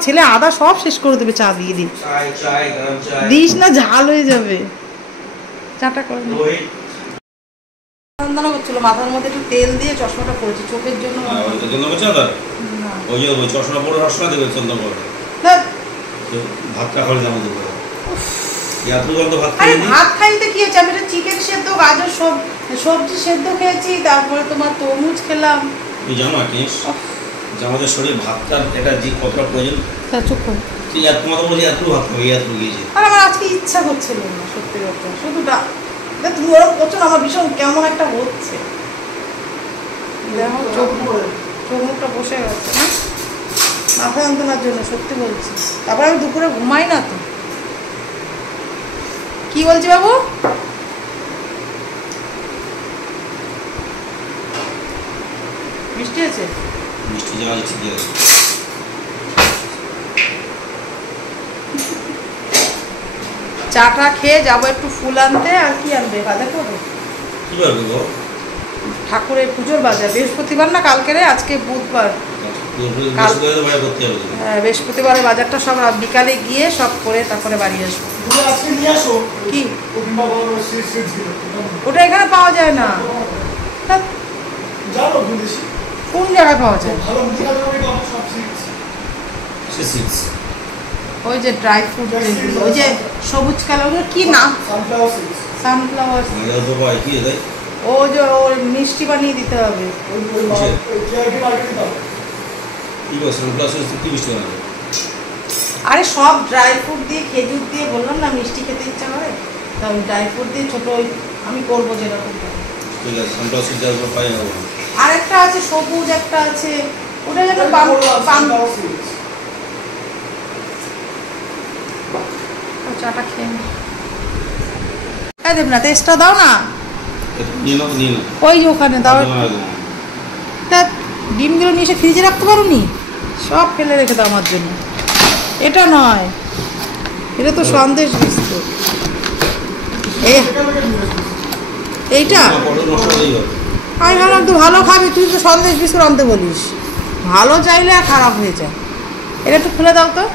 ছেলে আদা সব শেষ করে দেবে চা দিয়ে দিই। দিস না, ঝাল হয়ে যাবে। চাটা করে করছিল, মাথার মধ্যে একটু তেল দিয়ে চশমাটা পড়েছি চোখের জন্য। চশমা পরে রসনা দেবে চন্দন করে ভাতটা করে যেমন দেবে। এত গন্ধ ভাত আরে খাইনি। ভাত খাইতে কি হয়েছে, আমি চিকেন সেদ্ধ, গাজর সবজি সেদ্ধ খেয়েছি, তারপরে তোমার তরমুজ খেলাম। তুই জানো আকিস যে আমাদের শরীরে ভাতটা এটা যে কতটা প্রয়োজন। চুপ কর। তুই এত মতো বলি এত ভাত খাবি এত গিয়েছে। আর আমার আজকে ইচ্ছা করছিল না সত্যি কথা, শুধু তুমি ওরকম করছো না, আমার ভীষণ কেমন একটা হচ্ছে, দেখো চোখ মুখটা বসে গেছে না মাথা যন্ত্রণার জন্য, সত্যি বলছি। তারপর আমি দুপুরে ঘুমাই না তো। কি বলছি বাবু? মিষ্টি আছে? মিষ্টি যাওয়া ঠিকই আছে। চাটা খেয়ে যাবো একটু ফুল আনতে। আর কি আনবে, বাজার করবো? কি পারবে গো? ঠাকুরের পুজোর বাজার। বৃহস্পতিবার না কালকে রে, আজকে বুধবার। বৃহস্পতিবারের বাজারটা সব বিকালে গিয়ে সব করে তারপরে বাড়ি আসবো। কি ওটা এখানে পাওয়া যায় না। কোন জায়গায় পাওয়া যায়? ওই যে ড্রাই ফ্রুট, ওই যে সবুজ কালার, কি নাম? সানফ্লাওয়ার। ও যে ওর মিষ্টি বানিয়ে দিতে হবে। আরে সব ড্রাই ফ্রুট দিয়ে, খেজুর দিয়ে, বললাম না মিষ্টি খেতে ইচ্ছা করে, তা ওই ড্রাই ফ্রুট দিয়ে ছোট ওই আমি করবো যেরকম। আর একটা আছে সবুজ, একটা আছে ওটা যেন চাটা খেয়ে দেব না, টেস্টটা দাও না। ওই ওখানে দাও। তা ডিমগুলো নিয়ে এসে ফ্রিজে রাখতে পারো নি? সব ফেলে রেখে দাও আমার জন্য। এটা নয়, এটা তো সন্দেশ বিস্কুট। এইটা আমি ভাবলাম তো ভালো খাবি, তুই তো সন্দেশ বিস্কুট আনতে বলিস। ভালো চাইলে আর খারাপ হয়ে যায়। এটা একটু খুলে দাও তো।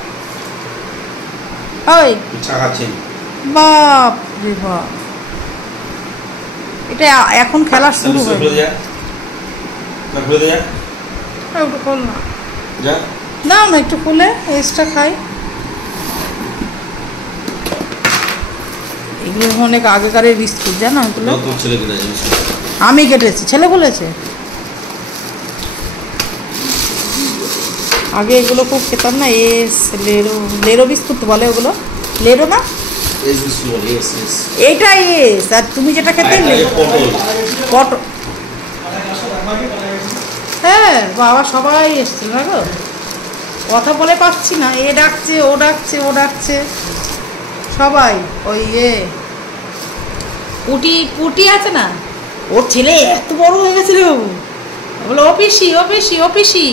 ওই বাপ রে বাপ, এটা এখন খেলা শুরু হয়ে একটু খোল না, দাও না একটু খুলে, এক্সট্রা খাই। এগুলো অনেক আগেকারের বিস্কুট জানো এগুলো। আমি কেটেছি, ছেলে বলেছে। আগে এগুলো খুব খেতাম না। লেরো বিস্কুট বলে ওগুলো, লেরো না এইটা এস। আর তুমি যেটা খেতে পটল। হ্যাঁ বাবা সবাই এসছিল না গো, কথা বলে পাচ্ছি না। এ ডাকছে, ও ডাকছে, ও ডাকছে সবাই। ওই পুটি আছে না, ওর ছেলে এত বড় হয়ে গেছিল, বলে ও পিসি, ও পিসি, ও পিসি।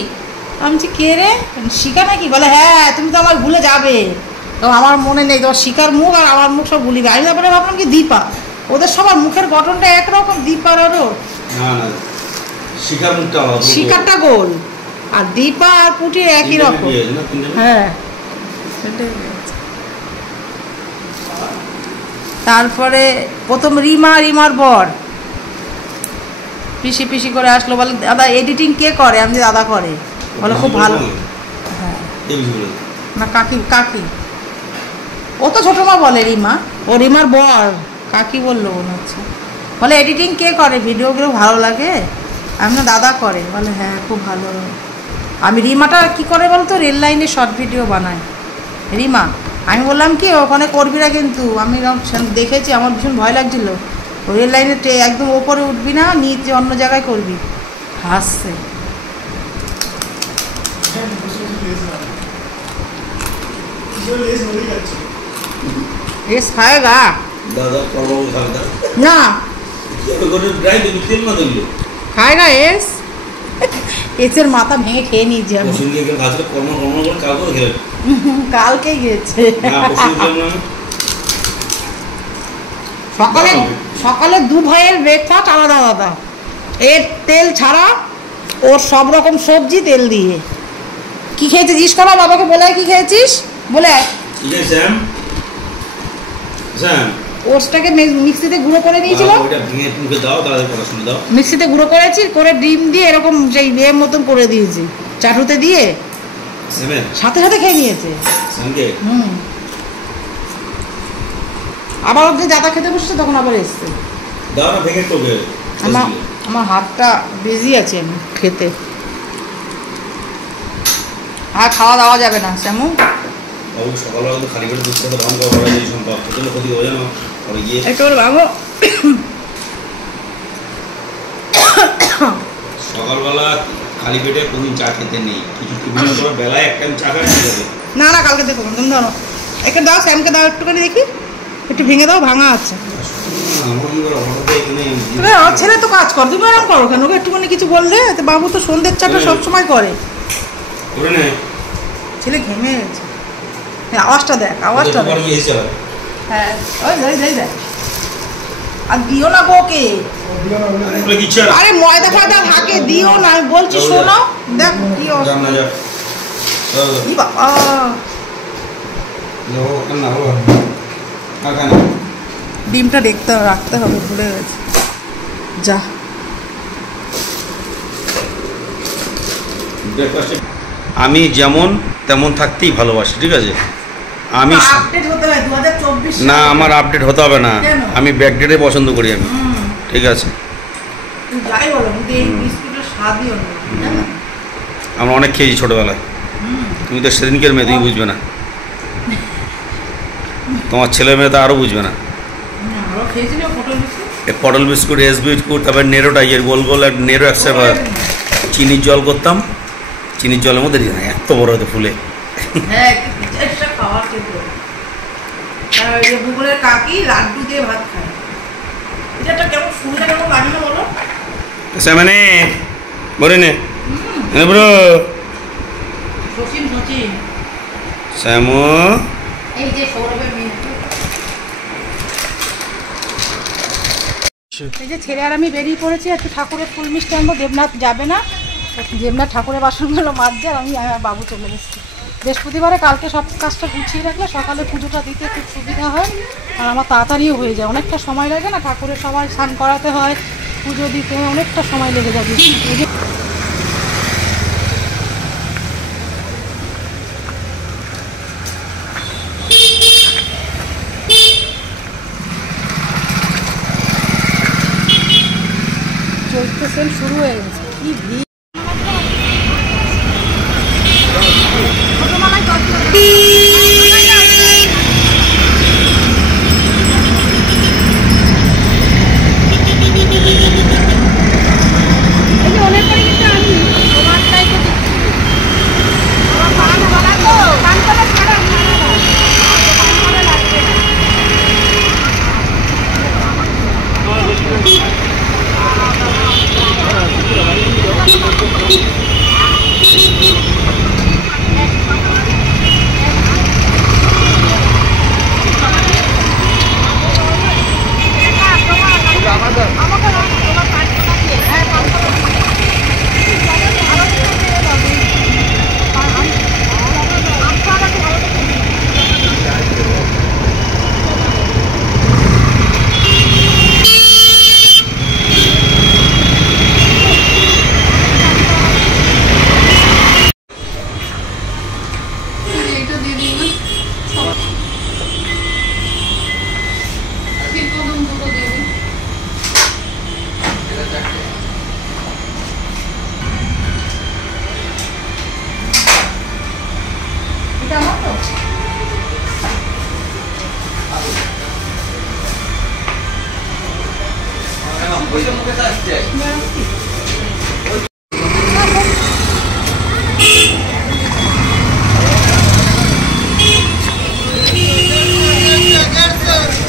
আমি বলছি কে রে, শিখা নাকি? বলে হ্যাঁ তুমি তো আমার ভুলে যাবে। তো আমার মনে নেই, তোমার শিকার মুখ আর আমার মুখ সব ভুলিবে। আমি তারপরে ভাবলাম কি দীপা, ওদের সবার মুখের গঠনটা একরকম, দীপার আরও শিকারটা গোল, আর দীপা আর পুটির একই রকম। হ্যাঁ তারপরে প্রথম রিমার বর পিসি পিসি করে আসলো, বলে দাদা এডিটিং কে করে? আমি দাদা করে। বলে খুব ভালো। হ্যাঁ না কাকি, ও তো ছোটো মা বলে রিমা, ও রিমার বর, কাকি বললো মনে হচ্ছে। বলে এডিটিং কে করে, ভিডিওগুলো ভালো লাগে? আমি না দাদা করে। বলে হ্যাঁ খুব ভালো। আমি রিমাটা কি করে বলতো, রেল লাইনে শর্ট ভিডিও বানায় রিমা। আমি বললাম কি ওখানে করবি না কিন্তু, আমি দেখেছি, আমার ভীষণ ভয় লাগছিল। রেল লাইনে একদম ওপরে উঠবি না, নিচে অন্য জায়গায় করবি। হাসছে। এস খায়গা না, খায়গা এস। এসের মাথা ভেঙে খেয়ে নিয়েছি আমি। কালকে গিয়েছে। সকালে দু ভাইয়ের ব্রেকফাস্ট আলাদা আলাদা। এর তেল ছাড়া, ওর সব রকম সবজি তেল দিয়ে। কি খেয়েছিস জিজ্ঞেস করা বাবাকে, বলে কি খেয়েছিস বলে। ওটসটাকে মিক্সিতে গুঁড়ো করে নিয়েছিল, মিক্সিতে গুঁড়ো করেছি, করে ডিম দিয়ে এরকম সেই এর মতন করে দিয়েছি, চাটুতে দিয়ে সাথে সাথে খেয়ে নিয়েছে। আবার ওকে দাদা খেতে বসছে তখন আবার এসছে। দাও না ভেঙে তোকে। আমার হাতটা বিজি আছে আমি খেতে, আর খাওয়া দাওয়া যাবে না শ্যামু। সকালবেলা তো খালি পেটে দুধ খেতে ভাঙ করা যায়, এই সম্পর্ক খেতে ক্ষতি হয়ে যায় না পরে গিয়ে একটু ভাঙো। সকালবেলা খালি পেটে কোনদিন চা খেতে নেই, কিছু টিফিনের সময় বেলায় এক টাইম চা খাই ঠিক আছে। না না কালকে দেখো তুমি ধরো একটু দাও, শ্যামকে দাও একটুখানি দেখি, একটু ভেঙে দাও, ভাঙা আছে। আমার ছেলে তো কাজ কর, তুমি আরাম করো কেন? ওকে একটুখানি কিছু বললে তো বাবু তো সন্ধ্যের চাটা সবসময় করে। ছেলে ঘেমে গেছে, আওয়াজটা দেখ, আওয়াজটা দেখ। হ্যাঁ ওই যাই দেখ, আর দিও না বউকে। আরে ময়দা ফায়দা থাকে দিও না, আমি বলছি শোনো। দেখ কি ডিমটা দেখতে রাখতে হবে, ভুলে গেছে। যা আমি যেমন তেমন থাকতেই ভালোবাসি, ঠিক আছে? আমি আপডেট হতে হয় 2024 না, আমার আপডেট হতে হবে না, আমি ব্যাকডেটে পছন্দ করি আমি, ঠিক আছে? যাই বলো কিন্তু এই বিস্কুটের স্বাদই অন্য। আমরা অনেক খেয়েছি ছোটোবেলায়, তুমি তো সেদিনকের মেয়ে, তুমি বুঝবে না, তোমার ছেলে মেয়ে তো আরও বুঝবে না। পটল বিস্কুট, এস বিস্কুট, তারপরে নেরোটা ইয়ের গোল গোল এক নেরো একসাথে চিনির জল করতাম, চিনির জলের মধ্যে দিই না, এত বড় হতো ফুলে। কাকি লাড্ডু দিয়ে ভাত খায়, এটা কেমন শুনলে কেমন লাগে না বলো? মানে বলে নে ব্রো সচিন শ্যামু এই যে সৌরভের মেয়ে, এই যে ছেলে আর আমি বেরিয়ে পড়েছি একটু ঠাকুরের ফুল মিষ্টি আনবো। দেবনাথ যাবে না, দেবনাথ ঠাকুরের বাসনগুলো মাজছে আর আমি বাবু চলে এসেছি। বৃহস্পতিবারে কালকে সব কাজটা গুছিয়ে রাখলে সকালে পুজোটা দিতে খুব সুবিধা হয়, আর আমার তাড়াতাড়িও হয়ে যায়। অনেকটা সময় লাগে না, ঠাকুরের সবাই স্নান করাতে হয়, পুজো দিতে অনেকটা সময় লেগে যাবে। চৈত্র সেল শুরু হয়ে গেছে, কি ভিড়।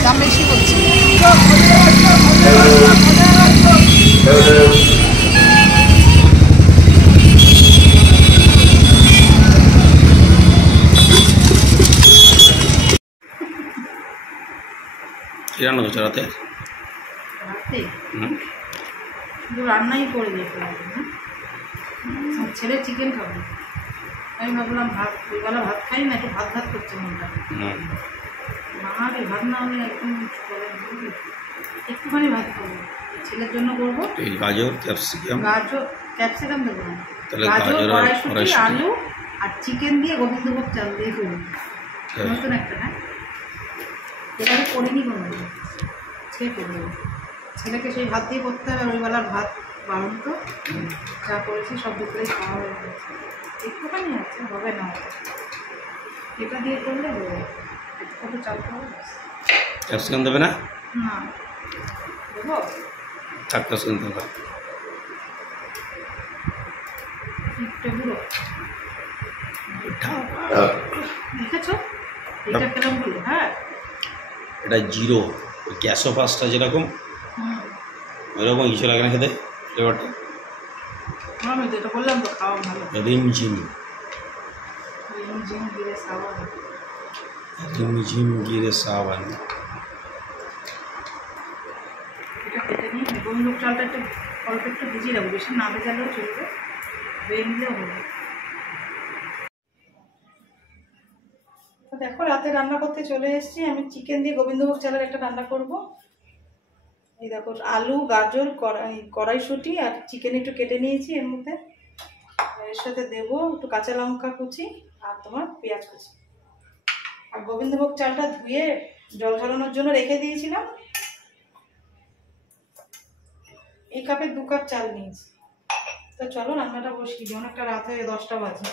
দাম বেশি বলছি। কি রান্না করছো রাতে? রাতে রান্নাই করে দিয়েছে, ছেলে চিকেন খাবে। আমি ভাবলাম ভাত, ওইবেলা ভাত খাই না, একটু ভাত ভাত করছে মনটা। না রে ভাত না হলে একদম একটুখানি ভাত করবো, ছেলের জন্য করবো। গাজর ক্যাপসিকাম দেবো না, গাজর কড়াইশুঁটি আলু আর চিকেন দিয়ে গোবিন্দভোগ চাল দিয়ে করবো, নতুন একটা। হ্যাঁ এবারে করিনি কোনো ছেলে করবো, ছেলেকে সেই ভাত দিয়ে করতে হবে। ওই বেলার ভাত বারণ তো, যা করেছি সব দুপুরে খাওয়া হয়ে গেছে। একটুখানি আছে, হবে না, এটা দিয়ে করলে হবে, একটু চাল খাবো। ক্যাপসিকাম দেবে না? না দেবো, থাক ক্যাপসিকাম দেবে। একটু গুঁড়ো দেখেছো এটা কেমন বললো? হ্যাঁ এটা জিরো, ওই গ্যাসও ফাস্টটা যেরকম ওইরকম কিছু লাগে না খেতে, ফ্লেভারটা আমি যেটা বললাম তো খাওয়া ভালো। রিমঝিম জিম গিরে সাবান, রিমঝিম গিরে সাবান। এটা কেটে নিয়ে গোবিন্দভোগ চালটা একটু অল্প একটু ভিজিয়ে রাখবো, বেশি না ভেজালেও চলবে, ধুয়ে নিলেও হবে। তো দেখো রাতে রান্না করতে চলে এসেছি। আমি চিকেন দিয়ে গোবিন্দভোগ চালের একটা রান্না করব। এই দেখো আলু, গাজর, কড়াইশুঁটি আর চিকেন একটু কেটে নিয়েছি এর মধ্যে। এর সাথে দেবো একটু কাঁচা লঙ্কা কুচি আর তোমার পেঁয়াজ কুচি। আর গোবিন্দভোগ চালটা ধুয়ে জল ঝরানোর জন্য রেখে দিয়েছিলাম। এই কাপে 2 কাপ চাল নিয়েছি। তো চলো রান্নাটা বসিয়ে দিই, অনেকটা রাত হয়ে 10টা বাজে।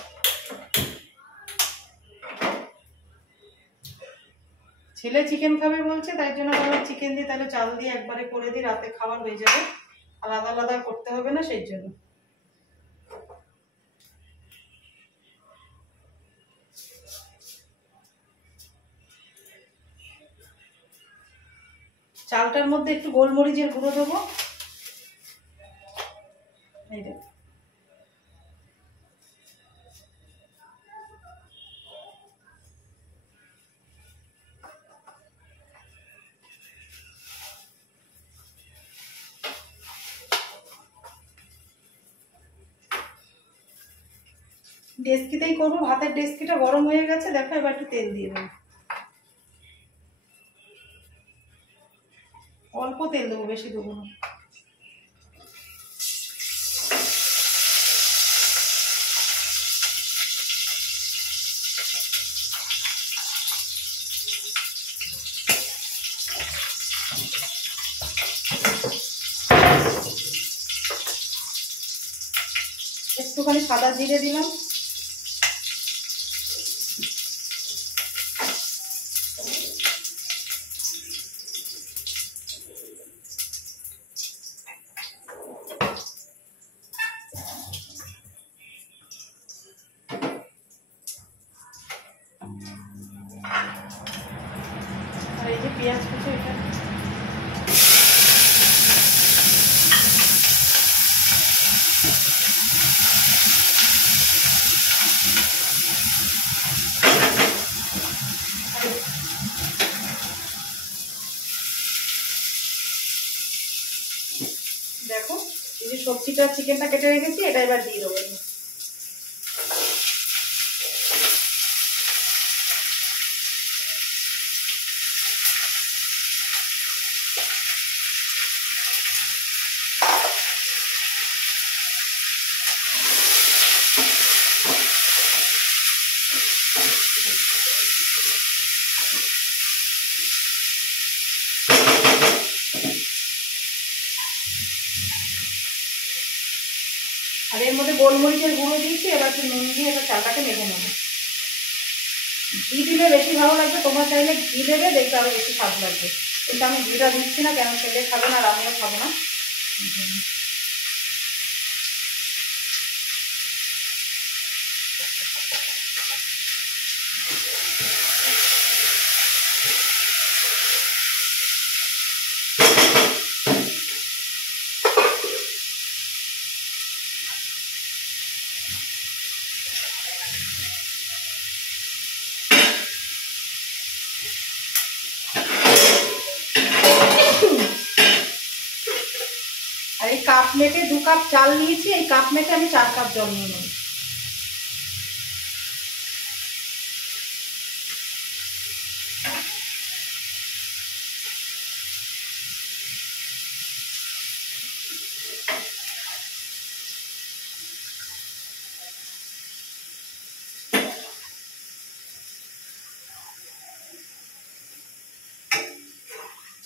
ছেলে চিকেন খাবে বলছে, তাই জন্য ভাবলাম চিকেন দিয়ে তাহলে চাল দিয়ে একবারে করে দিই, রাতে খাবার হয়ে যাবে, আলাদা আলাদা করতে হবে না, সেই জন্য। চালটার মধ্যে একটু গোলমরিচের গুঁড়ো দেবো, এই দেখো ডেস্কিতেই করবো, ভাতের ডেস্কিটা গরম হয়ে গেছে। দেখো এবার একটু তেল দিয়ে দেবো, অল্প তেল দেবো, বেশি দেবো না। একটুখানি সাদা জিরে দিলাম, আর এই যে পেঁয়াজ কুচি এটা দেখো, এই যে সবজিটা চিকেনটা কেটে রেখেছি, এটা এবার দিয়ে দেবো। আর এর মধ্যে গোলমরিচের গুঁড়ো দিয়েছি, এবার একটু নুন দিয়ে এটা চালটাকে মেখে নেবো। ঘি দিলে বেশি ভালো লাগবে, তোমরা চাইলে ঘি দেবে, দেখতে আরো বেশি স্বাদ লাগবে। কিন্তু আমি ঘিটা দিচ্ছি না, কেন ছেলে খাবে না আর আমিও খাবো না। আর এই কাপ মেপে 2 কাপ চাল নিয়েছি, এই কাপ মেপে আমি 4 কাপ জল নিয়ে নেব।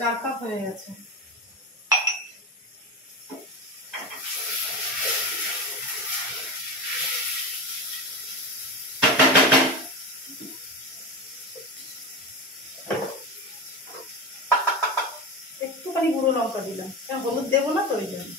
4 কাপ হয়ে গেছে। একটুখানি গুঁড়ো লঙ্কা দিলাম, কারণ হলুদ দেবো না তো ওই জন্য।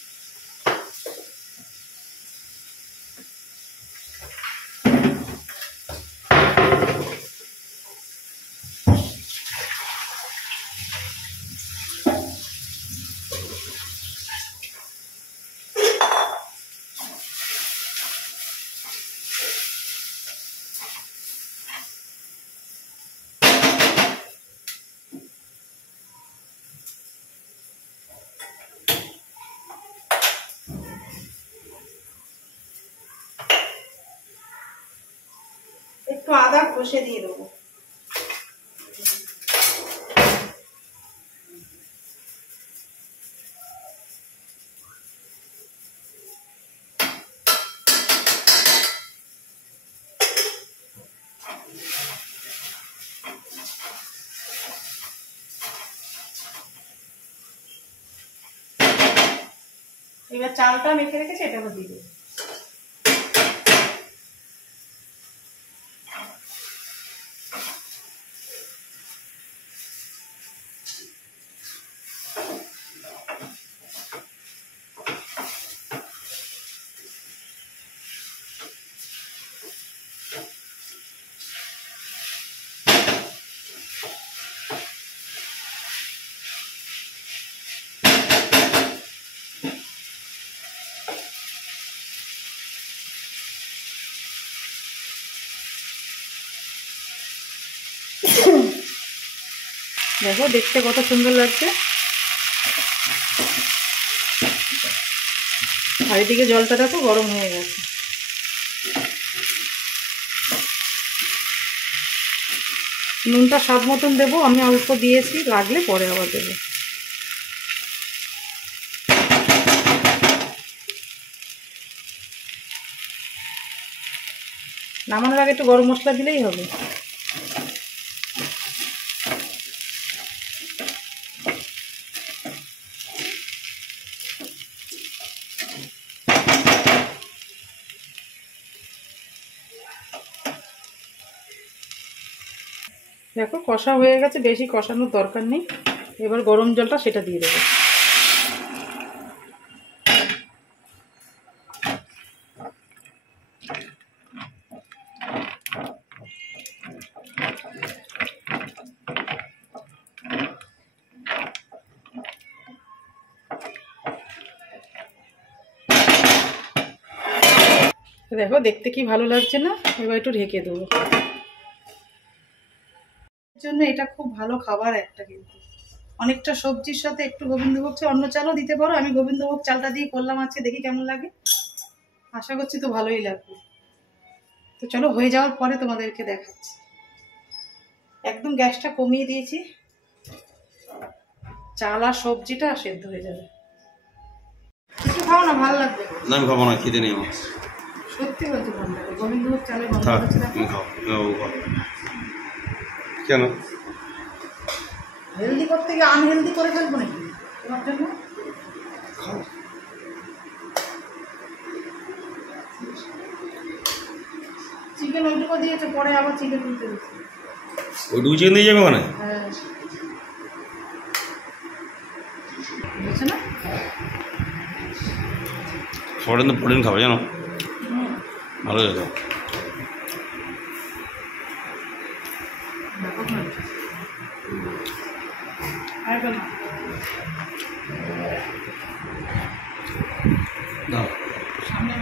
একটু আদা ঘষে দিয়ে দেবো। এবার চালটা মেখে রেখেছি, এটা দিয়ে দেবো। দেখো দেখতে কত সুন্দর লাগছে। আর এদিকে জলটা দেখো গরম হয়ে গেছে। নুনটা স্বাদ মতন দেবো, আমি অল্প দিয়েছি, লাগলে পরে আবার দেবো। নামানোর আগে একটু গরম মশলা দিলেই হবে। দেখো কষা হয়ে গেছে, বেশি কষানোর দরকার নেই। এবার গরম জলটা সেটা দিয়ে দেবো। দেখো দেখতে কি ভালো লাগছে না? এবার একটু ঢেকে দেবো। জন্য এটা খুব ভালো খাবার একটা, কিন্তু অনেকটা সবজির সাথে একটু গোবিন্দভোগ চাল, অন্য চালও দিতে পারো। আমি গোবিন্দভোগ চালটা দিয়ে করলাম আজকে, দেখি কেমন লাগে। আশা করছি তো ভালোই লাগবে। তো চলো হয়ে যাওয়ার পরে তোমাদেরকে দেখাচ্ছি। একদম গ্যাসটা কমিয়ে দিয়েছি, চাল আর সবজিটা সেদ্ধ হয়ে যাবে। কিছু খাও না, ভালো লাগবে না। আমি খাবো না, খেতে নেই আমার। সত্যি বলতে ভালো লাগে গোবিন্দভোগ চালের গন্ধ হচ্ছে। কেন হেলদি করতে গিয়ে আনহেলদি করে ফেলবো নাকি তোমার জন্য? চিকেন ওইটুকু দিয়েছে, পরে আবার চিকেন দিতে দিচ্ছে। ওইটুকু চিকেন দিয়ে যাবে মানে? হ্যাঁ বুঝছে না, সবাই তো প্রোটিন খাবে জানো, ভালো লাগে। সামনে